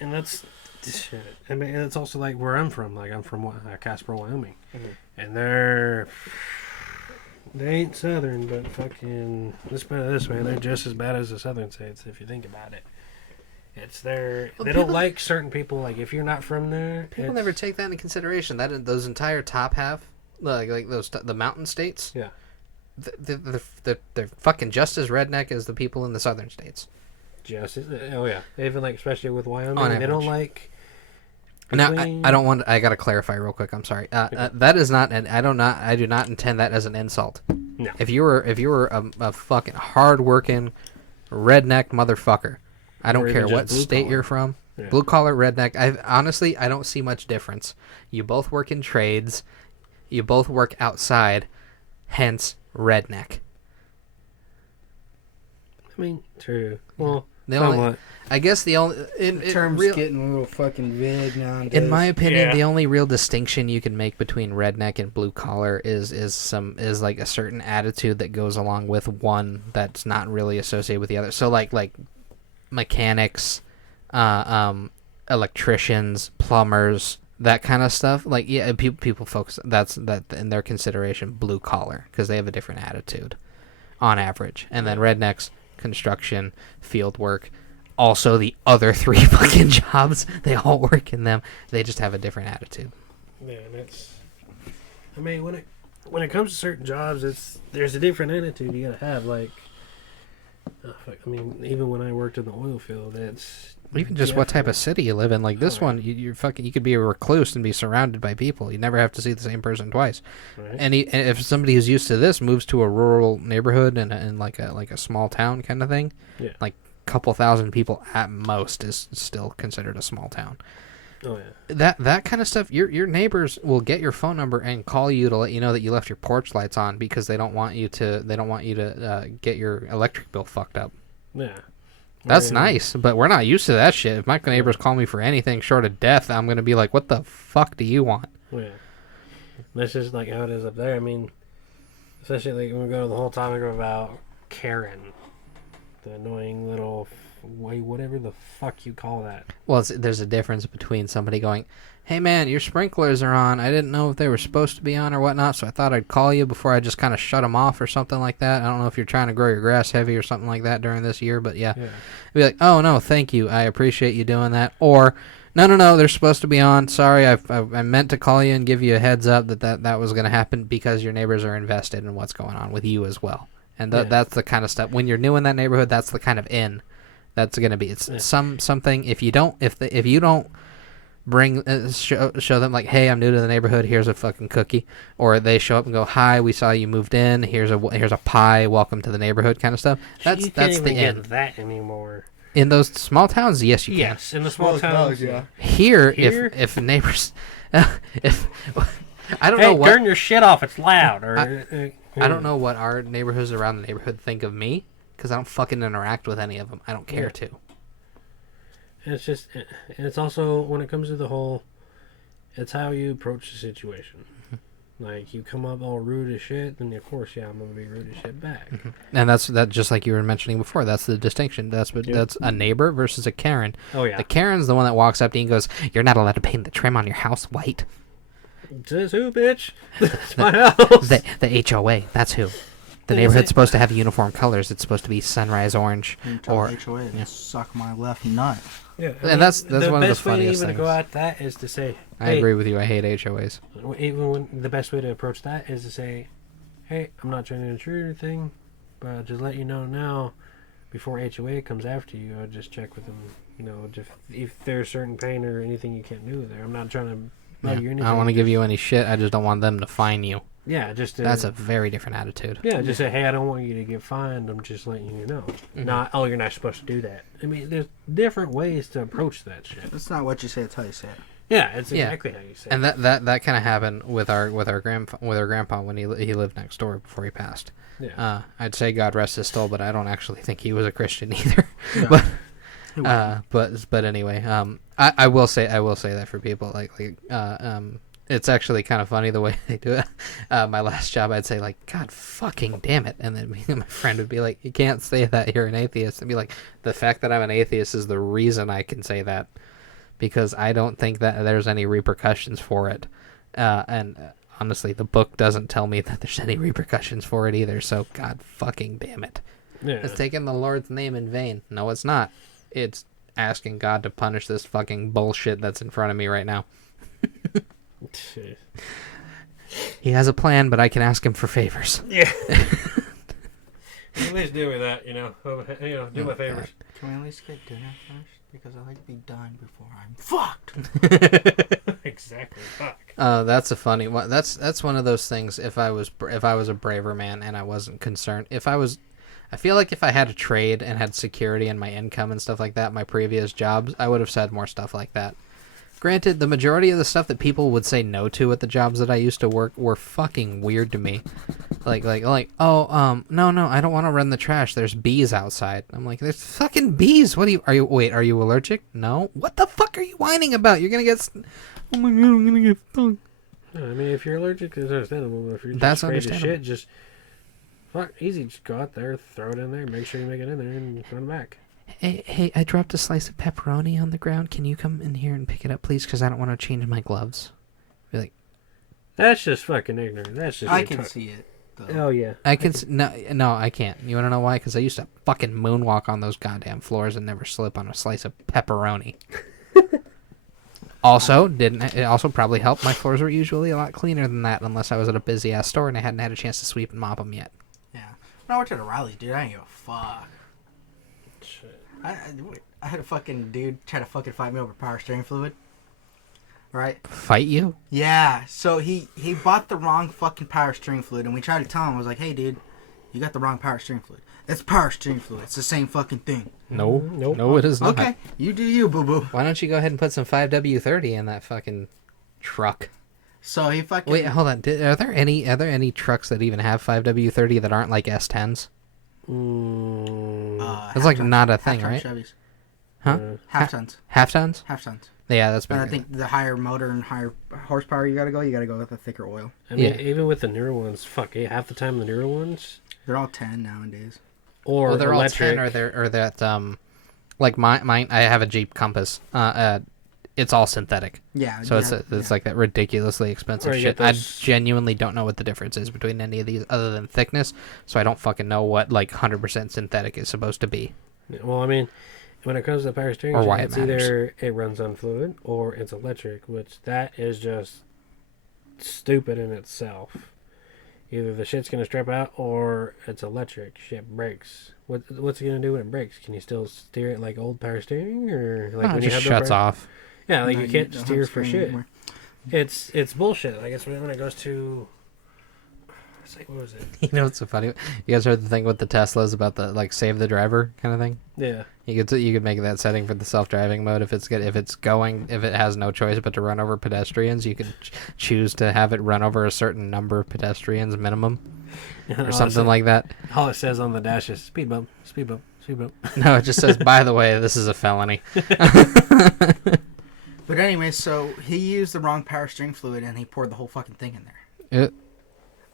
and that's shit. I mean, and it's also like where I'm from. Like I'm from Casper, Wyoming, and they ain't Southern, but fucking let's put it this way, they're just as bad as the Southern states if you think about it. It's their they don't like certain people. Like if you're not from there, People never take that into consideration. That those entire top half, like those the mountain states, yeah. they're fucking just as redneck as the people in the southern states. Just oh yeah, even like especially with Wyoming, On they don't average. like. Now I don't want. I gotta clarify real quick. I'm sorry. That is not, and I do not intend that as an insult. No. If you were a fucking hardworking redneck motherfucker, I don't Or care even what just blue state collar. you're from. Yeah. Blue collar redneck. I don't see much difference. You both work in trades. You both work outside. Hence, redneck. I mean, true. Well, The only, somewhat. I guess the only The term's getting a little fucking vague nowadays. in my opinion, Yeah. the only real distinction you can make between redneck and blue collar is like a certain attitude that goes along with one that's not really associated with the other. So like mechanics, electricians, plumbers, that kind of stuff. Like, yeah, people focus that in their consideration blue collar because they have a different attitude on average. And then rednecks, construction, field work, also the other 3 fucking jobs, they all work in them. They just have a different attitude. Yeah, and it's. I mean, when it comes to certain jobs, there's a different attitude you gotta have. Like, I mean, even when I worked in the oil field, it's Even just what type of city you live in. Like this one, you could be a recluse and be surrounded by people. You never have to see the same person twice. right. And if somebody who's used to this moves to a rural neighborhood and like a small town kind of thing, Yeah. like a couple thousand people at most is still considered a small town. Oh yeah. That kind of stuff. Your neighbors will get your phone number and call you to let you know that you left your porch lights on because they don't want you to get your electric bill fucked up. Yeah. That's nice, but we're not used to that shit. If my neighbors call me for anything short of death, I'm gonna be like, "What the fuck do you want?" Yeah. That's just like how it is up there. I mean, especially like when we go the whole topic about Karen, the annoying little whatever the fuck you call that. Well, there's a difference between somebody going, "Hey man, your sprinklers are on. I didn't know if they were supposed to be on or whatnot, so I thought I'd call you before I just kind of shut them off or something like that." I don't know if you're trying to grow your grass heavy or something like that during this year, but yeah. Be like, "Oh no, thank you. I appreciate you doing that." Or, No, they're supposed to be on. Sorry, I meant to call you and give you a heads up that was going to happen because your neighbors are invested in what's going on with you as well." And that's the kind of stuff. When you're new in that neighborhood, that's the kind of that's going to be. It's something. If you don't bring show them like, "Hey, I'm new to the neighborhood. Here's a fucking cookie," or they show up and go, "Hi, we saw you moved in. Here's a pie. Welcome to the neighborhood," kind of stuff. That's you can't the even end. get that anymore. In those small towns, yes, you can. Yes, in the small towns, yeah. Here, if neighbors, if I don't hey, know what turn your shit off. It's loud. Or I don't know what our neighborhoods around the neighborhood think of me because I don't fucking interact with any of them. I don't care to. And it's just, and it's also when it comes to the whole, it's how you approach the situation. Like you come up all rude as shit, then of course, yeah, I'm gonna be rude as shit back. And that's just like you were mentioning before. That's the distinction. That's a neighbor versus a Karen. Oh yeah. The Karen's the one that walks up to you and goes, "You're not allowed to paint the trim on your house white." Says who, bitch? It's my house. The HOA. That's who. The neighborhood's supposed to have uniform colors. It's supposed to be sunrise orange or HOA to suck my left nut. Yeah, and that's one of the best way funniest even things. to go at that is to say, I hey, agree with you. I hate HOAs. even when the best way to approach that is to say, "Hey, I'm not trying to intrude or anything, but I'll just let you know now, before HOA comes after you, I'll just check with them. You know, just if there's certain pain or anything you can't do there. I'm not trying to bug you or anything. I don't want to give you any shit. I just don't want them to fine you." Yeah, just to, That's a very different attitude. yeah. Just say, "Hey, I don't want you to get fined. I'm just letting you know." Not, "Oh, you're not supposed to do that." I mean, there's different ways to approach that shit. That's not what you say, it's how you say it. Yeah, it's exactly how you say And it. that kind of happened with our grandpa when he lived next door before he passed. Yeah. I'd say God rest his soul, but I don't actually think he was a Christian either. No. But anyway, I will say that for people it's actually kind of funny the way they do it. My last job, I'd say like, "God fucking damn it," and then me and my friend would be like, "You can't say that. You're an atheist." I'd be like, "The fact that I'm an atheist is the reason I can say that, because I don't think that there's any repercussions for it." And honestly, the book doesn't tell me that there's any repercussions for it either. So God fucking damn it. Yeah. It's taking the Lord's name in vain. No, it's not. It's asking God to punish this fucking bullshit that's in front of me right now. He has a plan, but I can ask him for favors. Yeah. At least do me that, do my favors. Can we at least get dinner first? Because I like to be done before I'm fucked. Exactly. Fuck. That's a funny one. That's one of those things. If I was a braver man and I wasn't concerned, I feel like if I had a trade and had security in my income and stuff like that, my previous jobs, I would have said more stuff like that. Granted, the majority of the stuff that people would say no to at the jobs that I used to work were fucking weird to me. No, I don't want to run the trash. There's bees outside. I'm like, there's fucking bees. Are you allergic? No. What the fuck are you whining about? You're gonna get. Oh my god, I'm gonna get stung. I mean, if you're allergic, it's understandable. But if you're just That's afraid of understandable. shit, just easy. Just go out there, throw it in there, make sure you make it in there, and run back. Hey, I dropped a slice of pepperoni on the ground. Can you come in here and pick it up, please? Because I don't want to change my gloves. Be like, That's just fucking ignorant. That's just. I can see it. Though. Oh yeah. no, I can't. You want to know why? Because I used to fucking moonwalk on those goddamn floors and never slip on a slice of pepperoni. Also, it also probably helped. My floors were usually a lot cleaner than that, unless I was at a busy ass store and I hadn't had a chance to sweep and mop them yet. Yeah. When I worked at O'Reilly's, dude, I didn't give a fuck. Shit. I had a fucking dude try to fucking fight me over power steering fluid. Right? Fight you? Yeah. So he bought the wrong fucking power steering fluid, and we tried to tell him, I was like, hey, dude, you got the wrong power steering fluid. It's power steering fluid. It's the same fucking thing. No, it is not. Okay, you do you, boo-boo. Why don't you go ahead and put some 5W30 in that fucking truck? So he fucking... Wait, hold on. Are there any trucks that even have 5W30 that aren't like S10s? It's like not a thing, right? Chevys. Huh? Half tons. Half tons? Half tons. Yeah, that's better. And I think the higher motor and higher horsepower you gotta go with a thicker oil. I mean, Yeah. even with the newer ones, half the time the newer ones, They're all 10 nowadays. or they're electric. all 10 or that like mine. I have a Jeep Compass. It's all synthetic. Yeah. So yeah, it's like that ridiculously expensive Or you shit. get I those- genuinely don't know what the difference is between any of these other than thickness. So I don't fucking know what like 100% synthetic is supposed to be. Well, I mean, when it comes to power steering, Or why it it's matters. either it runs on fluid or it's electric, which that is just stupid in itself. Either the shit's gonna strip out or it's electric. Shit breaks. What's it gonna do when it breaks? Can you still steer it like old power steering, or like No, when it you just have shuts off. Yeah, like No, you can't don't steer have for steering shit. anymore. It's bullshit. Like it's when it goes to. It's like, what was it? You know what's so funny? You guys heard the thing with the Teslas about the like save the driver kind of thing? Yeah. You could make that setting for the self-driving mode if it has no choice but to run over pedestrians. You can choose to have it run over a certain number of pedestrians minimum or something like that. All it says on the dash is speed bump, speed bump, speed bump. No, it just says, by the way, this is a felony. But anyway, so he used the wrong power steering fluid and he poured the whole fucking thing in there.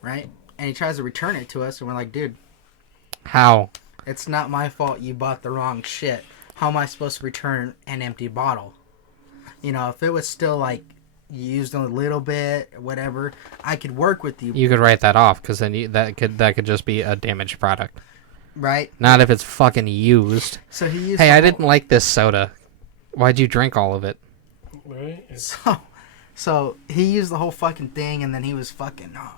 Right? And he tries to return it to us and we're like, dude, How? it's not my fault you bought the wrong shit. How am I supposed to return an empty bottle? You know, if it was still like you used a little bit or whatever, I could work with you. You could write that off because then that could just be a damaged product. Right? Not if it's fucking used. So he used Hey, the I whole- didn't like this soda. Why'd you drink all of it? Right? So he used the whole fucking thing and then he was fucking, no,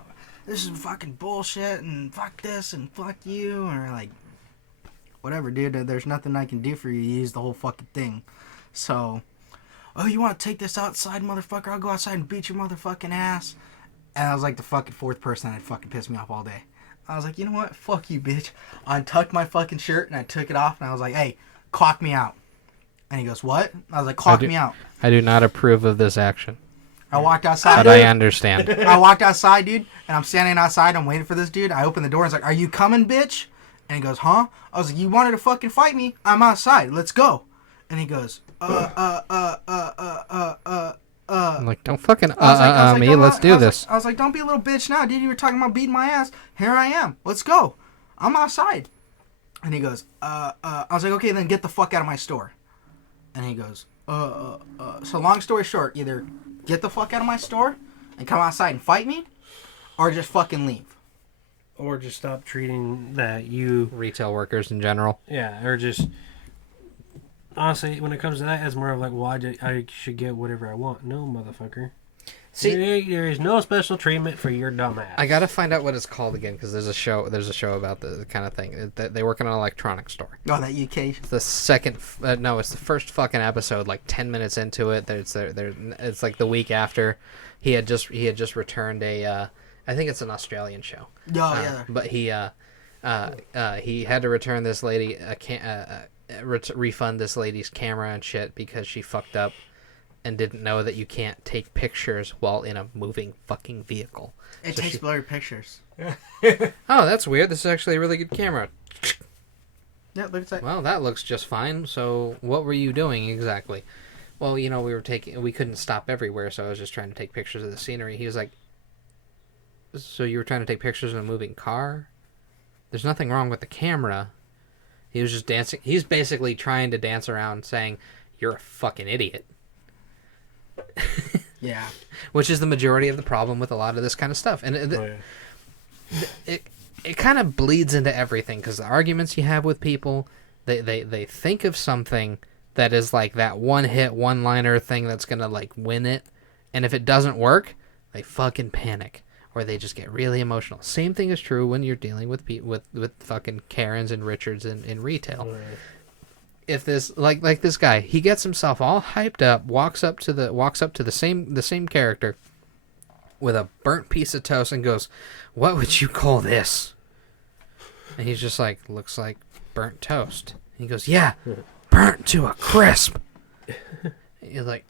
this is fucking bullshit and fuck this and fuck you. Or like, whatever, dude, there's nothing I can do for you. You used the whole fucking thing. So, oh, you want to take this outside, motherfucker? I'll go outside and beat your motherfucking ass. And I was like the fucking fourth person that fucking pissed me off all day. I was like, you know what? Fuck you, bitch. I untucked my fucking shirt and I took it off and I was like, hey, clock me out. And he goes, what? I was like, clock me out. I do not approve of this action, I walked outside. but I understand. I walked outside, dude, and I'm standing outside. I'm waiting for this dude. I open the door and it's like, are you coming, bitch? And he goes, huh? I was like, you wanted to fucking fight me? I'm outside. Let's go. And he goes, I'm like, don't fucking me. "Don't- Let's do this. I was like, don't be a little bitch now, dude. You were talking about beating my ass. Here I am. Let's go. I'm outside. And he goes, I was like, okay, then get the fuck out of my store. And he goes, so long story short, either get the fuck out of my store and come outside and fight me, or just fucking leave. Or just stop treating that you. Retail workers in general. Yeah, or just. Honestly, when it comes to that, it's more of like, well, I should get whatever I want. No, motherfucker. See, there is no special treatment for your dumb ass. I gotta find out what it's called again because there's a show about the kind of thing. They work in an electronics store. Oh, that UK. It's the second, no, it's the first fucking episode. Like 10 minutes into it, it's like the week after. He had just returned a. I think it's an Australian show. Oh, yeah. But he had to return this lady refund this lady's camera and shit because she fucked up and didn't know that you can't take pictures while in a moving fucking vehicle. It So takes she- blurry pictures. Oh, that's weird. This is actually a really good camera. Yeah, look at that. Well, that looks just fine. So, what were you doing exactly? Well, you know, we couldn't stop everywhere, so I was just trying to take pictures of the scenery. He was like, so you were trying to take pictures of a moving car? There's nothing wrong with the camera. He was just dancing. He's basically trying to dance around saying, "You're a fucking idiot." Yeah. Which is the majority of the problem with a lot of this kind of stuff. And it kind of bleeds into everything, because the arguments you have with people, they think of something that is like that one-hit, one-liner thing that's going to like win it. And if it doesn't work, they fucking panic. Or they just get really emotional. Same thing is true when you're dealing with with fucking Karens and Richards in retail. Right. If this like this guy, he gets himself all hyped up, walks up to the same character with a burnt piece of toast and goes, "What would you call this?" And he's just like, "Looks like burnt toast." And he goes, "Yeah, burnt to a crisp." He's like,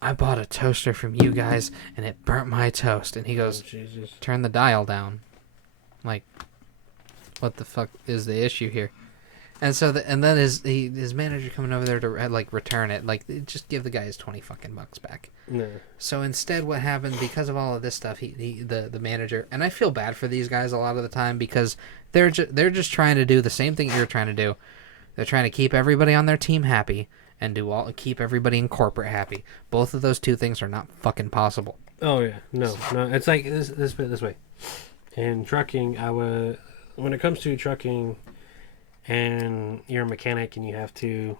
"I bought a toaster from you guys and it burnt my toast." And he goes, Jesus. "Turn the dial down." Like, what the fuck is the issue here? And so, then his manager coming over there to like return it, like just give the guy his $20 fucking back. No. So instead, what happened, because of all of this stuff, the manager, and I feel bad for these guys a lot of the time, because they're just trying to do the same thing you're trying to do. They're trying to keep everybody on their team happy and keep everybody in corporate happy. Both of those two things are not fucking possible. Oh yeah, no. It's like this way. In trucking, when it comes to trucking, and you're a mechanic and you have to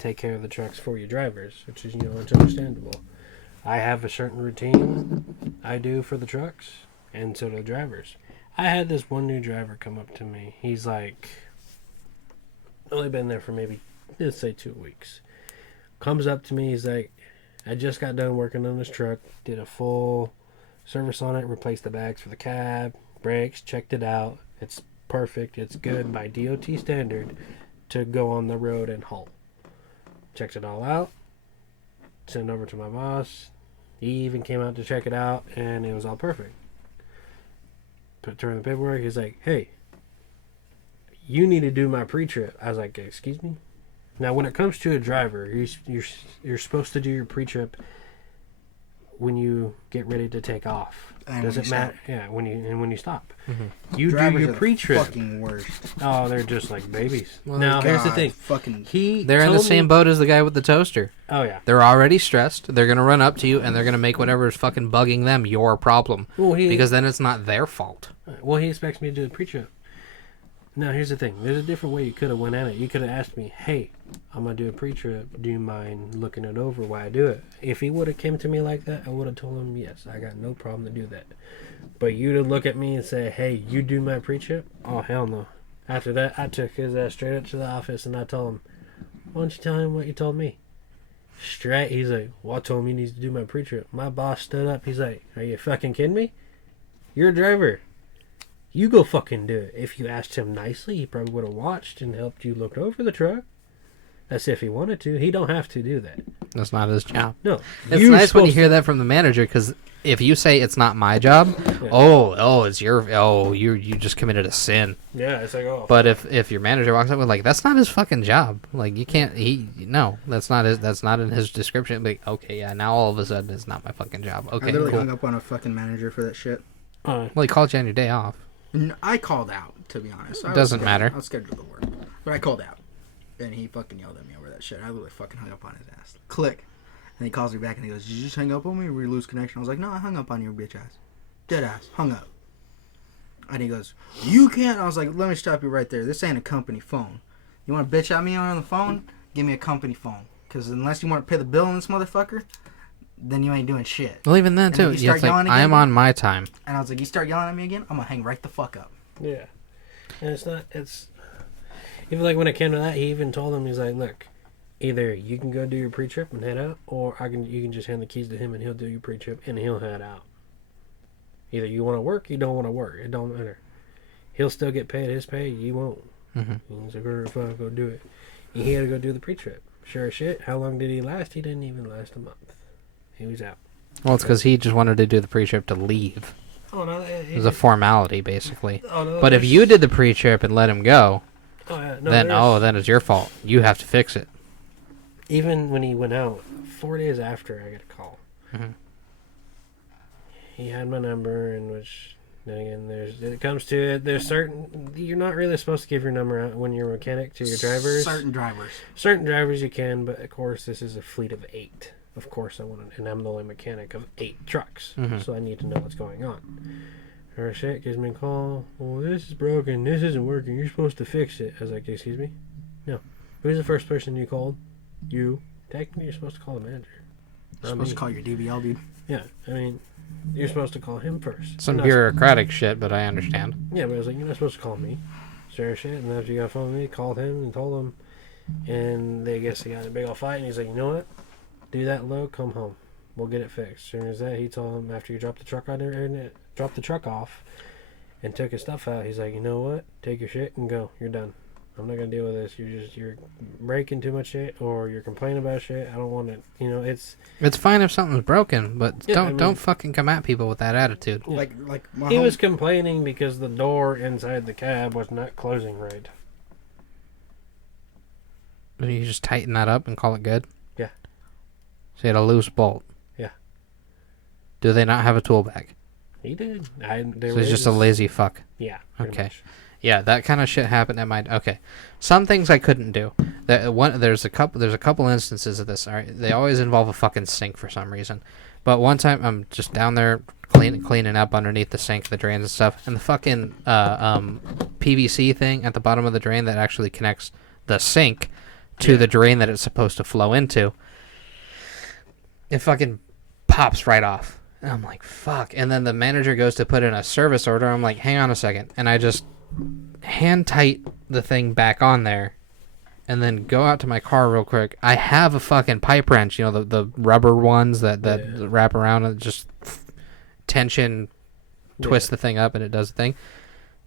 take care of the trucks for your drivers, which is, it's understandable. I have a certain routine I do for the trucks, and so do the drivers. I had this one new driver come up to me. He's like, only been there for maybe, let's say 2 weeks. Comes up to me, he's like, "I just got done working on this truck, did a full service on it, replaced the bags for the cab, brakes, checked it out. It's perfect. It's good by DOT standard to go on the road and haul." Checked it all out. Sent it over to my boss. He even came out to check it out, and it was all perfect. Turn the paperwork. He's like, "Hey, you need to do my pre-trip." I was like, "Excuse me?" Now, when it comes to a driver, you're supposed to do your pre-trip when you get ready to take off. Does it matter? Yeah, when you stop. Mm-hmm. You Drivers do your pre-trip. Fucking worst. Oh, they're just like babies. Well, now, here's the thing. They're in the same boat as the guy with the toaster. Oh, yeah. They're already stressed. They're going to run up to you, and they're going to make whatever is fucking bugging them your problem. Because then it's not their fault. Well, he expects me to do the pre-trip. Now, here's the thing. There's a different way you could have went at it. You could have asked me, "Hey, I'm going to do a pre-trip. Do you mind looking it over while I do it?" If he would have came to me like that, I would have told him, "Yes, I got no problem to do that." But you to look at me and say, "Hey, you do my pre-trip?" Oh, hell no. After that, I took his ass straight up to the office and I told him, "Why don't you tell him what you told me?" Straight. He's like, "Well, I told him he needs to do my pre-trip." My boss stood up. He's like, "Are you fucking kidding me? You're a driver. You go fucking do it." If you asked him nicely, he probably would have watched and helped you look over the truck. That's if he wanted to. He don't have to do that. That's not his job. No. It's nice when you hear that from the manager, because if you say it's not my job, yeah. It's your, you just committed a sin. Yeah, it's like, oh. But if your manager walks up with like, "That's not his fucking job," like, you can't, that's not in his description. Like, okay, yeah, now all of a sudden it's not my fucking job. Okay, I literally cool. hung up on a fucking manager for that shit. Well, he called you on your day off. I called out, to be honest. Doesn't matter. I was scheduled to work. But I called out. And he fucking yelled at me over that shit. I literally fucking hung up on his ass. Click. And he calls me back and he goes, "Did you just hang up on me or we lose connection?" I was like, "No, I hung up on your bitch ass. Dead ass. Hung up." And he goes, "You can't." I was like, "Let me stop you right there. This ain't a company phone. You want to bitch at me on the phone? Give me a company phone. Because unless you want to pay the bill on this motherfucker, then you ain't doing shit." Well, even then, too. It's like, I am on my time. And I was like, "You start yelling at me again, I'm going to hang right the fuck up." Yeah. And it's... Even like when it came to that, he even told him, he's like, "Look, either you can go do your pre-trip and head out, or you can just hand the keys to him and he'll do your pre-trip and he'll head out. Either you want to work, you don't want to work. It don't matter. He'll still get paid his pay, you won't." Mm-hmm. He's like, "Alright, fine, go do it." And he had to go do the pre-trip. Sure as shit. How long did he last? He didn't even last a month. He was out. Well, it's because he just wanted to do the pre-trip to leave. Oh, no. It was a formality, basically. Oh, no, but if you did the pre-trip and let him go, then it's your fault. You have to fix it. Even when he went out, 4 days after, I got a call. Mm-hmm. He had my number and was Then again, it comes to it. There's certain you're not really supposed to give your number out when you're a mechanic to your drivers. Certain drivers. Certain drivers you can, but of course this is a fleet of 8. Of course I want to, and I'm the only mechanic of 8 trucks, so I need to know what's going on. Her shit gives me a call. Well, this is broken. This isn't working. You're supposed to fix it. I was like, excuse me? No. Who's the first person you called? You. Technically, you're supposed to call the manager. You're supposed to call your DBL, dude. Yeah, I mean, you're supposed to call him first. Some bureaucratic shit, but I understand. Yeah, but I was like, you're not supposed to call me. Sure shit. And after you got a phone with me, called him and told him. And they got in a big old fight. And he's like, you know what? Do that load, come home. We'll get it fixed. As soon as that, he told him after you dropped the truck on there and dropped the truck off and took his stuff out, he's like, you know what? Take your shit and go. You're done. I'm not gonna deal with this. You're breaking too much shit, or you're complaining about shit. I don't want it. You know, it's fine if something's broken, but don't fucking come at people with that attitude. Yeah. Like he was complaining because the door inside the cab was not closing right. You just tighten that up and call it good. Yeah. So you had a loose bolt. Yeah. Do they not have a tool bag? He did. So he's just a lazy fuck. Yeah. Okay. Much. Yeah, that kind of shit happened at my. Okay, some things I couldn't do. There's a couple instances of this. All right, they always involve a fucking sink for some reason. But one time I'm just down there cleaning up underneath the sink, the drains and stuff, and the fucking PVC thing at the bottom of the drain that actually connects the sink to the drain that it's supposed to flow into. It fucking pops right off. And I'm like, fuck. And then the manager goes to put in a service order. I'm like, hang on a second. And I just hand tight the thing back on there and then go out to my car real quick. I have a fucking pipe wrench, you know, the rubber ones that wrap around and just tension, twist the thing up and it does the thing.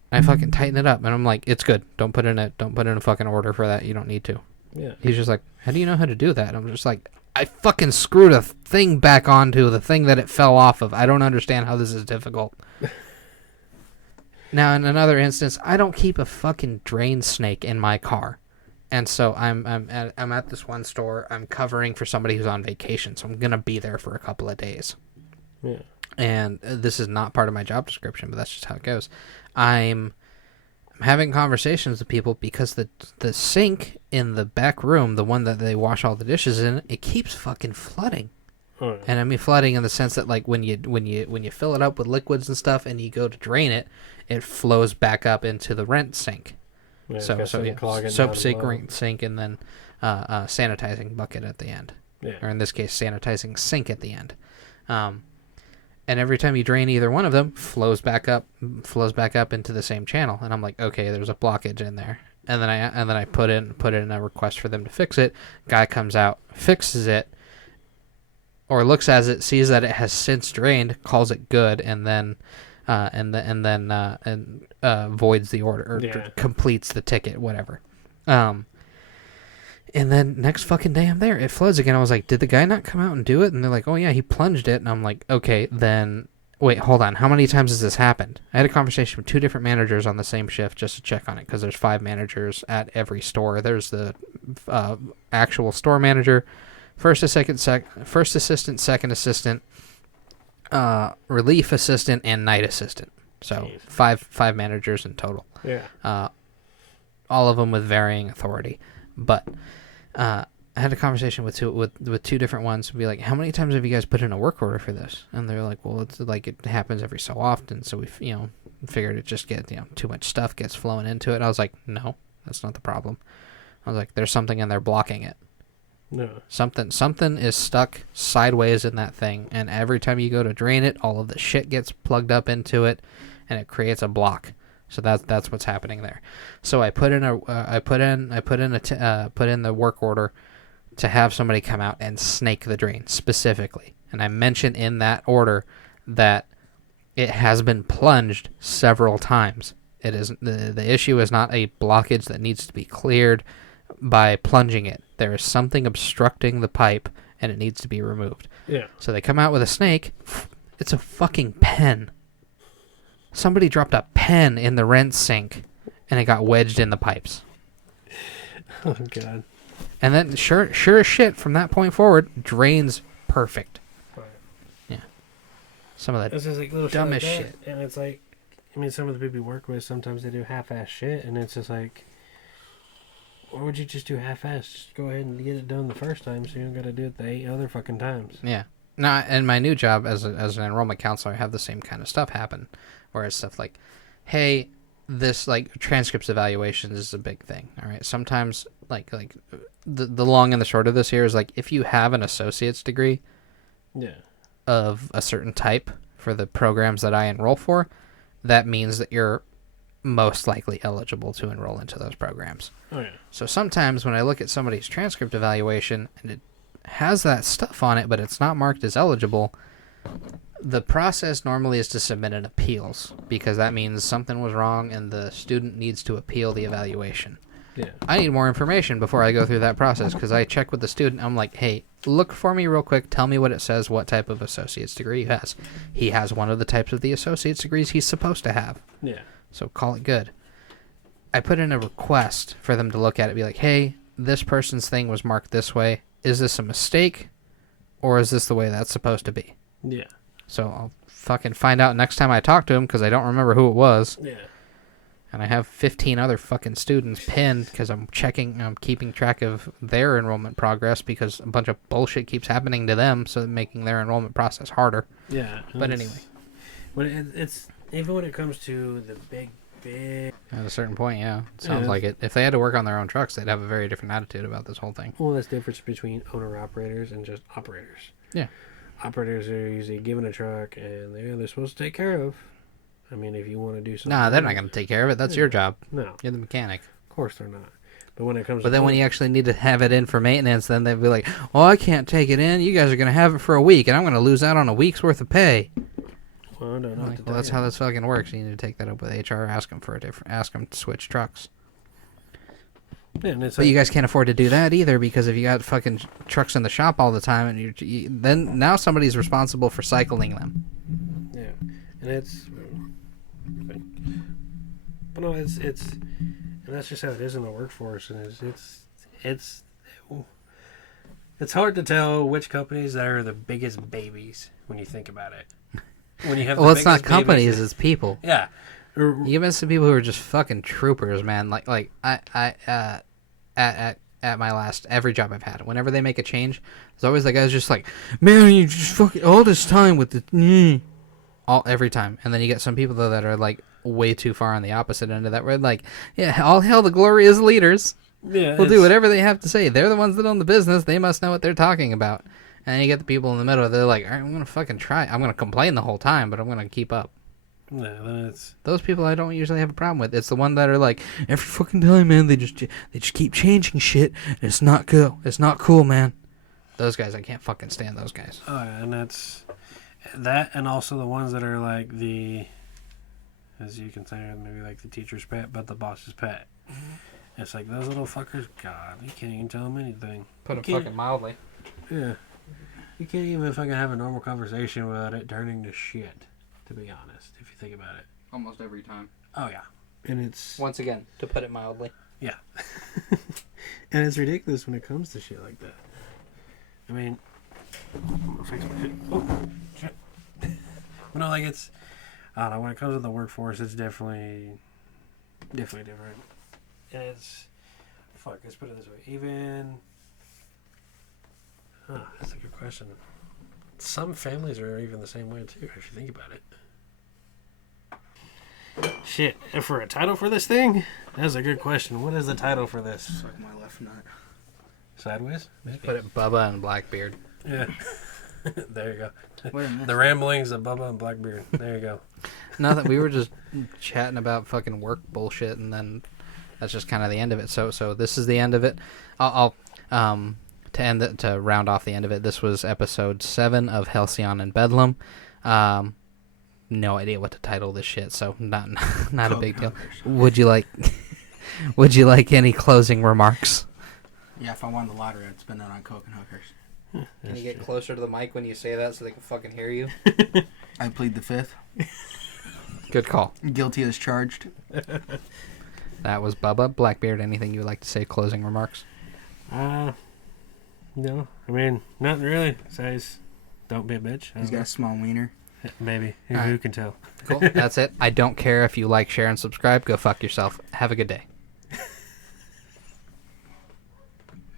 I fucking tighten it up and I'm like, it's good. Don't put in a fucking order for that. You don't need to. Yeah. He's just like, how do you know how to do that? I'm just like, I fucking screwed a thing back onto the thing that it fell off of. I don't understand how this is difficult. Now, in another instance, I don't keep a fucking drain snake in my car. And so I'm at this one store. I'm covering for somebody who's on vacation. So I'm going to be there for a couple of days. Yeah. And this is not part of my job description, but that's just how it goes. I'm having conversations with people because the sink in the back room, the one that they wash all the dishes in, it keeps fucking flooding. Oh, yeah. And I mean flooding in the sense that like when you fill it up with liquids and stuff and you go to drain it, it flows back up into the rent sink. Yeah, soap sink and then sanitizing bucket at the end. Yeah. Or in this case, sanitizing sink at the end. And every time you drain either one of them, flows back up into the same channel. And I'm like, okay, there's a blockage in there. And then I put in a request for them to fix it. Guy comes out, fixes it, or looks at it, sees that it has since drained, calls it good, and then voids the order or completes the ticket, whatever. And then next fucking day I'm there, it floods again. I was like, did the guy not come out and do it? And they're like, oh yeah, he plunged it. And I'm like, okay, then wait, hold on. How many times has this happened? I had a conversation with 2 different managers on the same shift just to check on it because there's 5 managers at every store. There's the actual store manager, first assistant, second assistant, relief assistant, and night assistant. So Jeez. five managers in total. Yeah. All of them with varying authority. But I had a conversation with two different ones and be like, how many times have you guys put in a work order for this? And they're like, well, it's like it happens every so often. So we figured it just get too much stuff gets flowing into it. And I was like, no, that's not the problem. I was like, there's something in there blocking it. No. Something is stuck sideways in that thing, and every time you go to drain it, all of the shit gets plugged up into it, and it creates a block. So that's what's happening there. So I put in the work order to have somebody come out and snake the drain specifically, and I mentioned in that order that it has been plunged several times. It is the issue is not a blockage that needs to be cleared by plunging it. There is something obstructing the pipe, and it needs to be removed. Yeah. So they come out with a snake. It's a fucking pen. Somebody dropped a pen in the rent sink, and it got wedged in the pipes. Oh, God. And then, sure as shit, from that point forward, drains perfect. Right. Yeah. Some of It's that just like little dumbest shit. shit. Like that, and it's like, I mean, some of the people you work with, sometimes they do half-ass shit, and it's just like, why would you just do half-ass? Just go ahead and get it done the first time, so you don't got to do it the 8 other fucking times. Yeah. No, in my new job as an enrollment counselor, I have the same kind of stuff happen, where it's stuff like, hey, this like transcripts evaluations is a big thing. All right, sometimes like the long and the short of this here is like if you have an associate's degree, Yeah. of a certain type for the programs that I enroll for, that means that you're most likely eligible to enroll into those programs. Oh yeah. So sometimes when I look at somebody's transcript evaluation and it has that stuff on it, but it's not marked as eligible, the process normally is to submit an appeals, because that means something was wrong and the student needs to appeal the evaluation. Yeah. I need more information before I go through that process, because I check with the student. I'm like, hey, look for me real quick. Tell me what it says, what type of associate's degree he has. He has one of the types of the associate's degrees he's supposed to have. Yeah. So call it good. I put in a request for them to look at it, be like, hey, this person's thing was marked this way. Is this a mistake, or is this the way that's supposed to be? Yeah. So I'll fucking find out next time I talk to him, because I don't remember who it was. Yeah. And I have 15 other fucking students pinned because I'm keeping track of their enrollment progress, because a bunch of bullshit keeps happening to them, so making their enrollment process harder. Yeah. But anyway. When it's even when it comes to the big. At a certain point, yeah. Sounds Yeah. like it. If they had to work on their own trucks, they'd have a very different attitude about this whole thing. Well, that's the difference between owner-operators and just operators. Yeah. Operators are usually given a truck, and they're supposed to take care of. I mean, if you want to do something... Nah, they're not going to take care of it. That's your job. No. You're the mechanic. Of course they're not. But when it comes But then when you actually need to have it in for maintenance, then they'd be like, well, I can't take it in. You guys are going to have it for a week, and I'm going to lose out on a week's worth of pay. Well, I don't know. Like, well, that's how this fucking works. You need to take that up with HR. Ask them to switch trucks. Yeah, and it's But you guys can't afford to do that either, because if you got fucking trucks in the shop all the time, and then now somebody's responsible for cycling them. Yeah, and it's... But no, it's... And that's just how it is in the workforce, and it's hard to tell which companies that are the biggest babies when you think about it. When you have Well, it's not companies, it's people. Yeah. You met some people who are just fucking troopers, man. Like at my last every job I've had, whenever they make a change, there's always the guys just like, man, you just fucking all this time with the every time, and then you get some people though that are like way too far on the opposite end of that. Where like, yeah, all hail the glorious leaders. Yeah, We'll do whatever they have to say. They're the ones that own the business. They must know what they're talking about. And then you get the people in the middle. They're like, all right, I'm gonna fucking try. I'm gonna complain the whole time, but I'm gonna keep up. Yeah, then it's... Those people I don't usually have a problem with. It's the one that are like, every fucking time, man, they just keep changing shit. It's not cool. It's not cool, man. Those guys, I can't fucking stand those guys. Oh, yeah, and that's that, and also the ones that are like the, as you can say, maybe like the teacher's pet, but the boss's pet. It's like those little fuckers. God, you can't even tell them anything. Put it fucking mildly. Yeah, you can't even fucking have a normal conversation without it turning to shit. To be honest, if you think about it. Almost every time. Oh yeah, and it's Once again, to put it mildly. yeah, and it's ridiculous when it comes to shit like that. I mean, I'm gonna fix my shit. Oh shit. But no, like it's, I don't know. When it comes to the workforce, it's definitely different. And it's, fuck. Let's put it this way. Even, that's a good question. Some families are even the same way too, if you think about it. Shit, and for a title for this thing? That's a good question. What is the title for this? Suck my left nut. Sideways? Just put it Bubba and Blackbeard. Yeah. There you go. Wait a minute. The ramblings of Bubba and Blackbeard. There you go. No, that we were just chatting about fucking work bullshit, and then that's just kind of the end of it. So this is the end of it. I'll to round off the end of it. This was episode 7 of Halcyon and Bedlam. No idea what to title this shit, so not a big deal. Would you like any closing remarks? Yeah, if I won the lottery, I'd spend it on coke and hookers. Can you get closer to the mic when you say that so they can fucking hear you? I plead the fifth. Good call. Guilty as charged. That was Bubba. Blackbeard, anything you would like to say, closing remarks? No. I mean, nothing really. Says, don't be a bitch. He's got a small wiener. Maybe. All Who right. can tell? Cool. That's it. I don't care if you like, share, and subscribe. Go fuck yourself. Have a good day.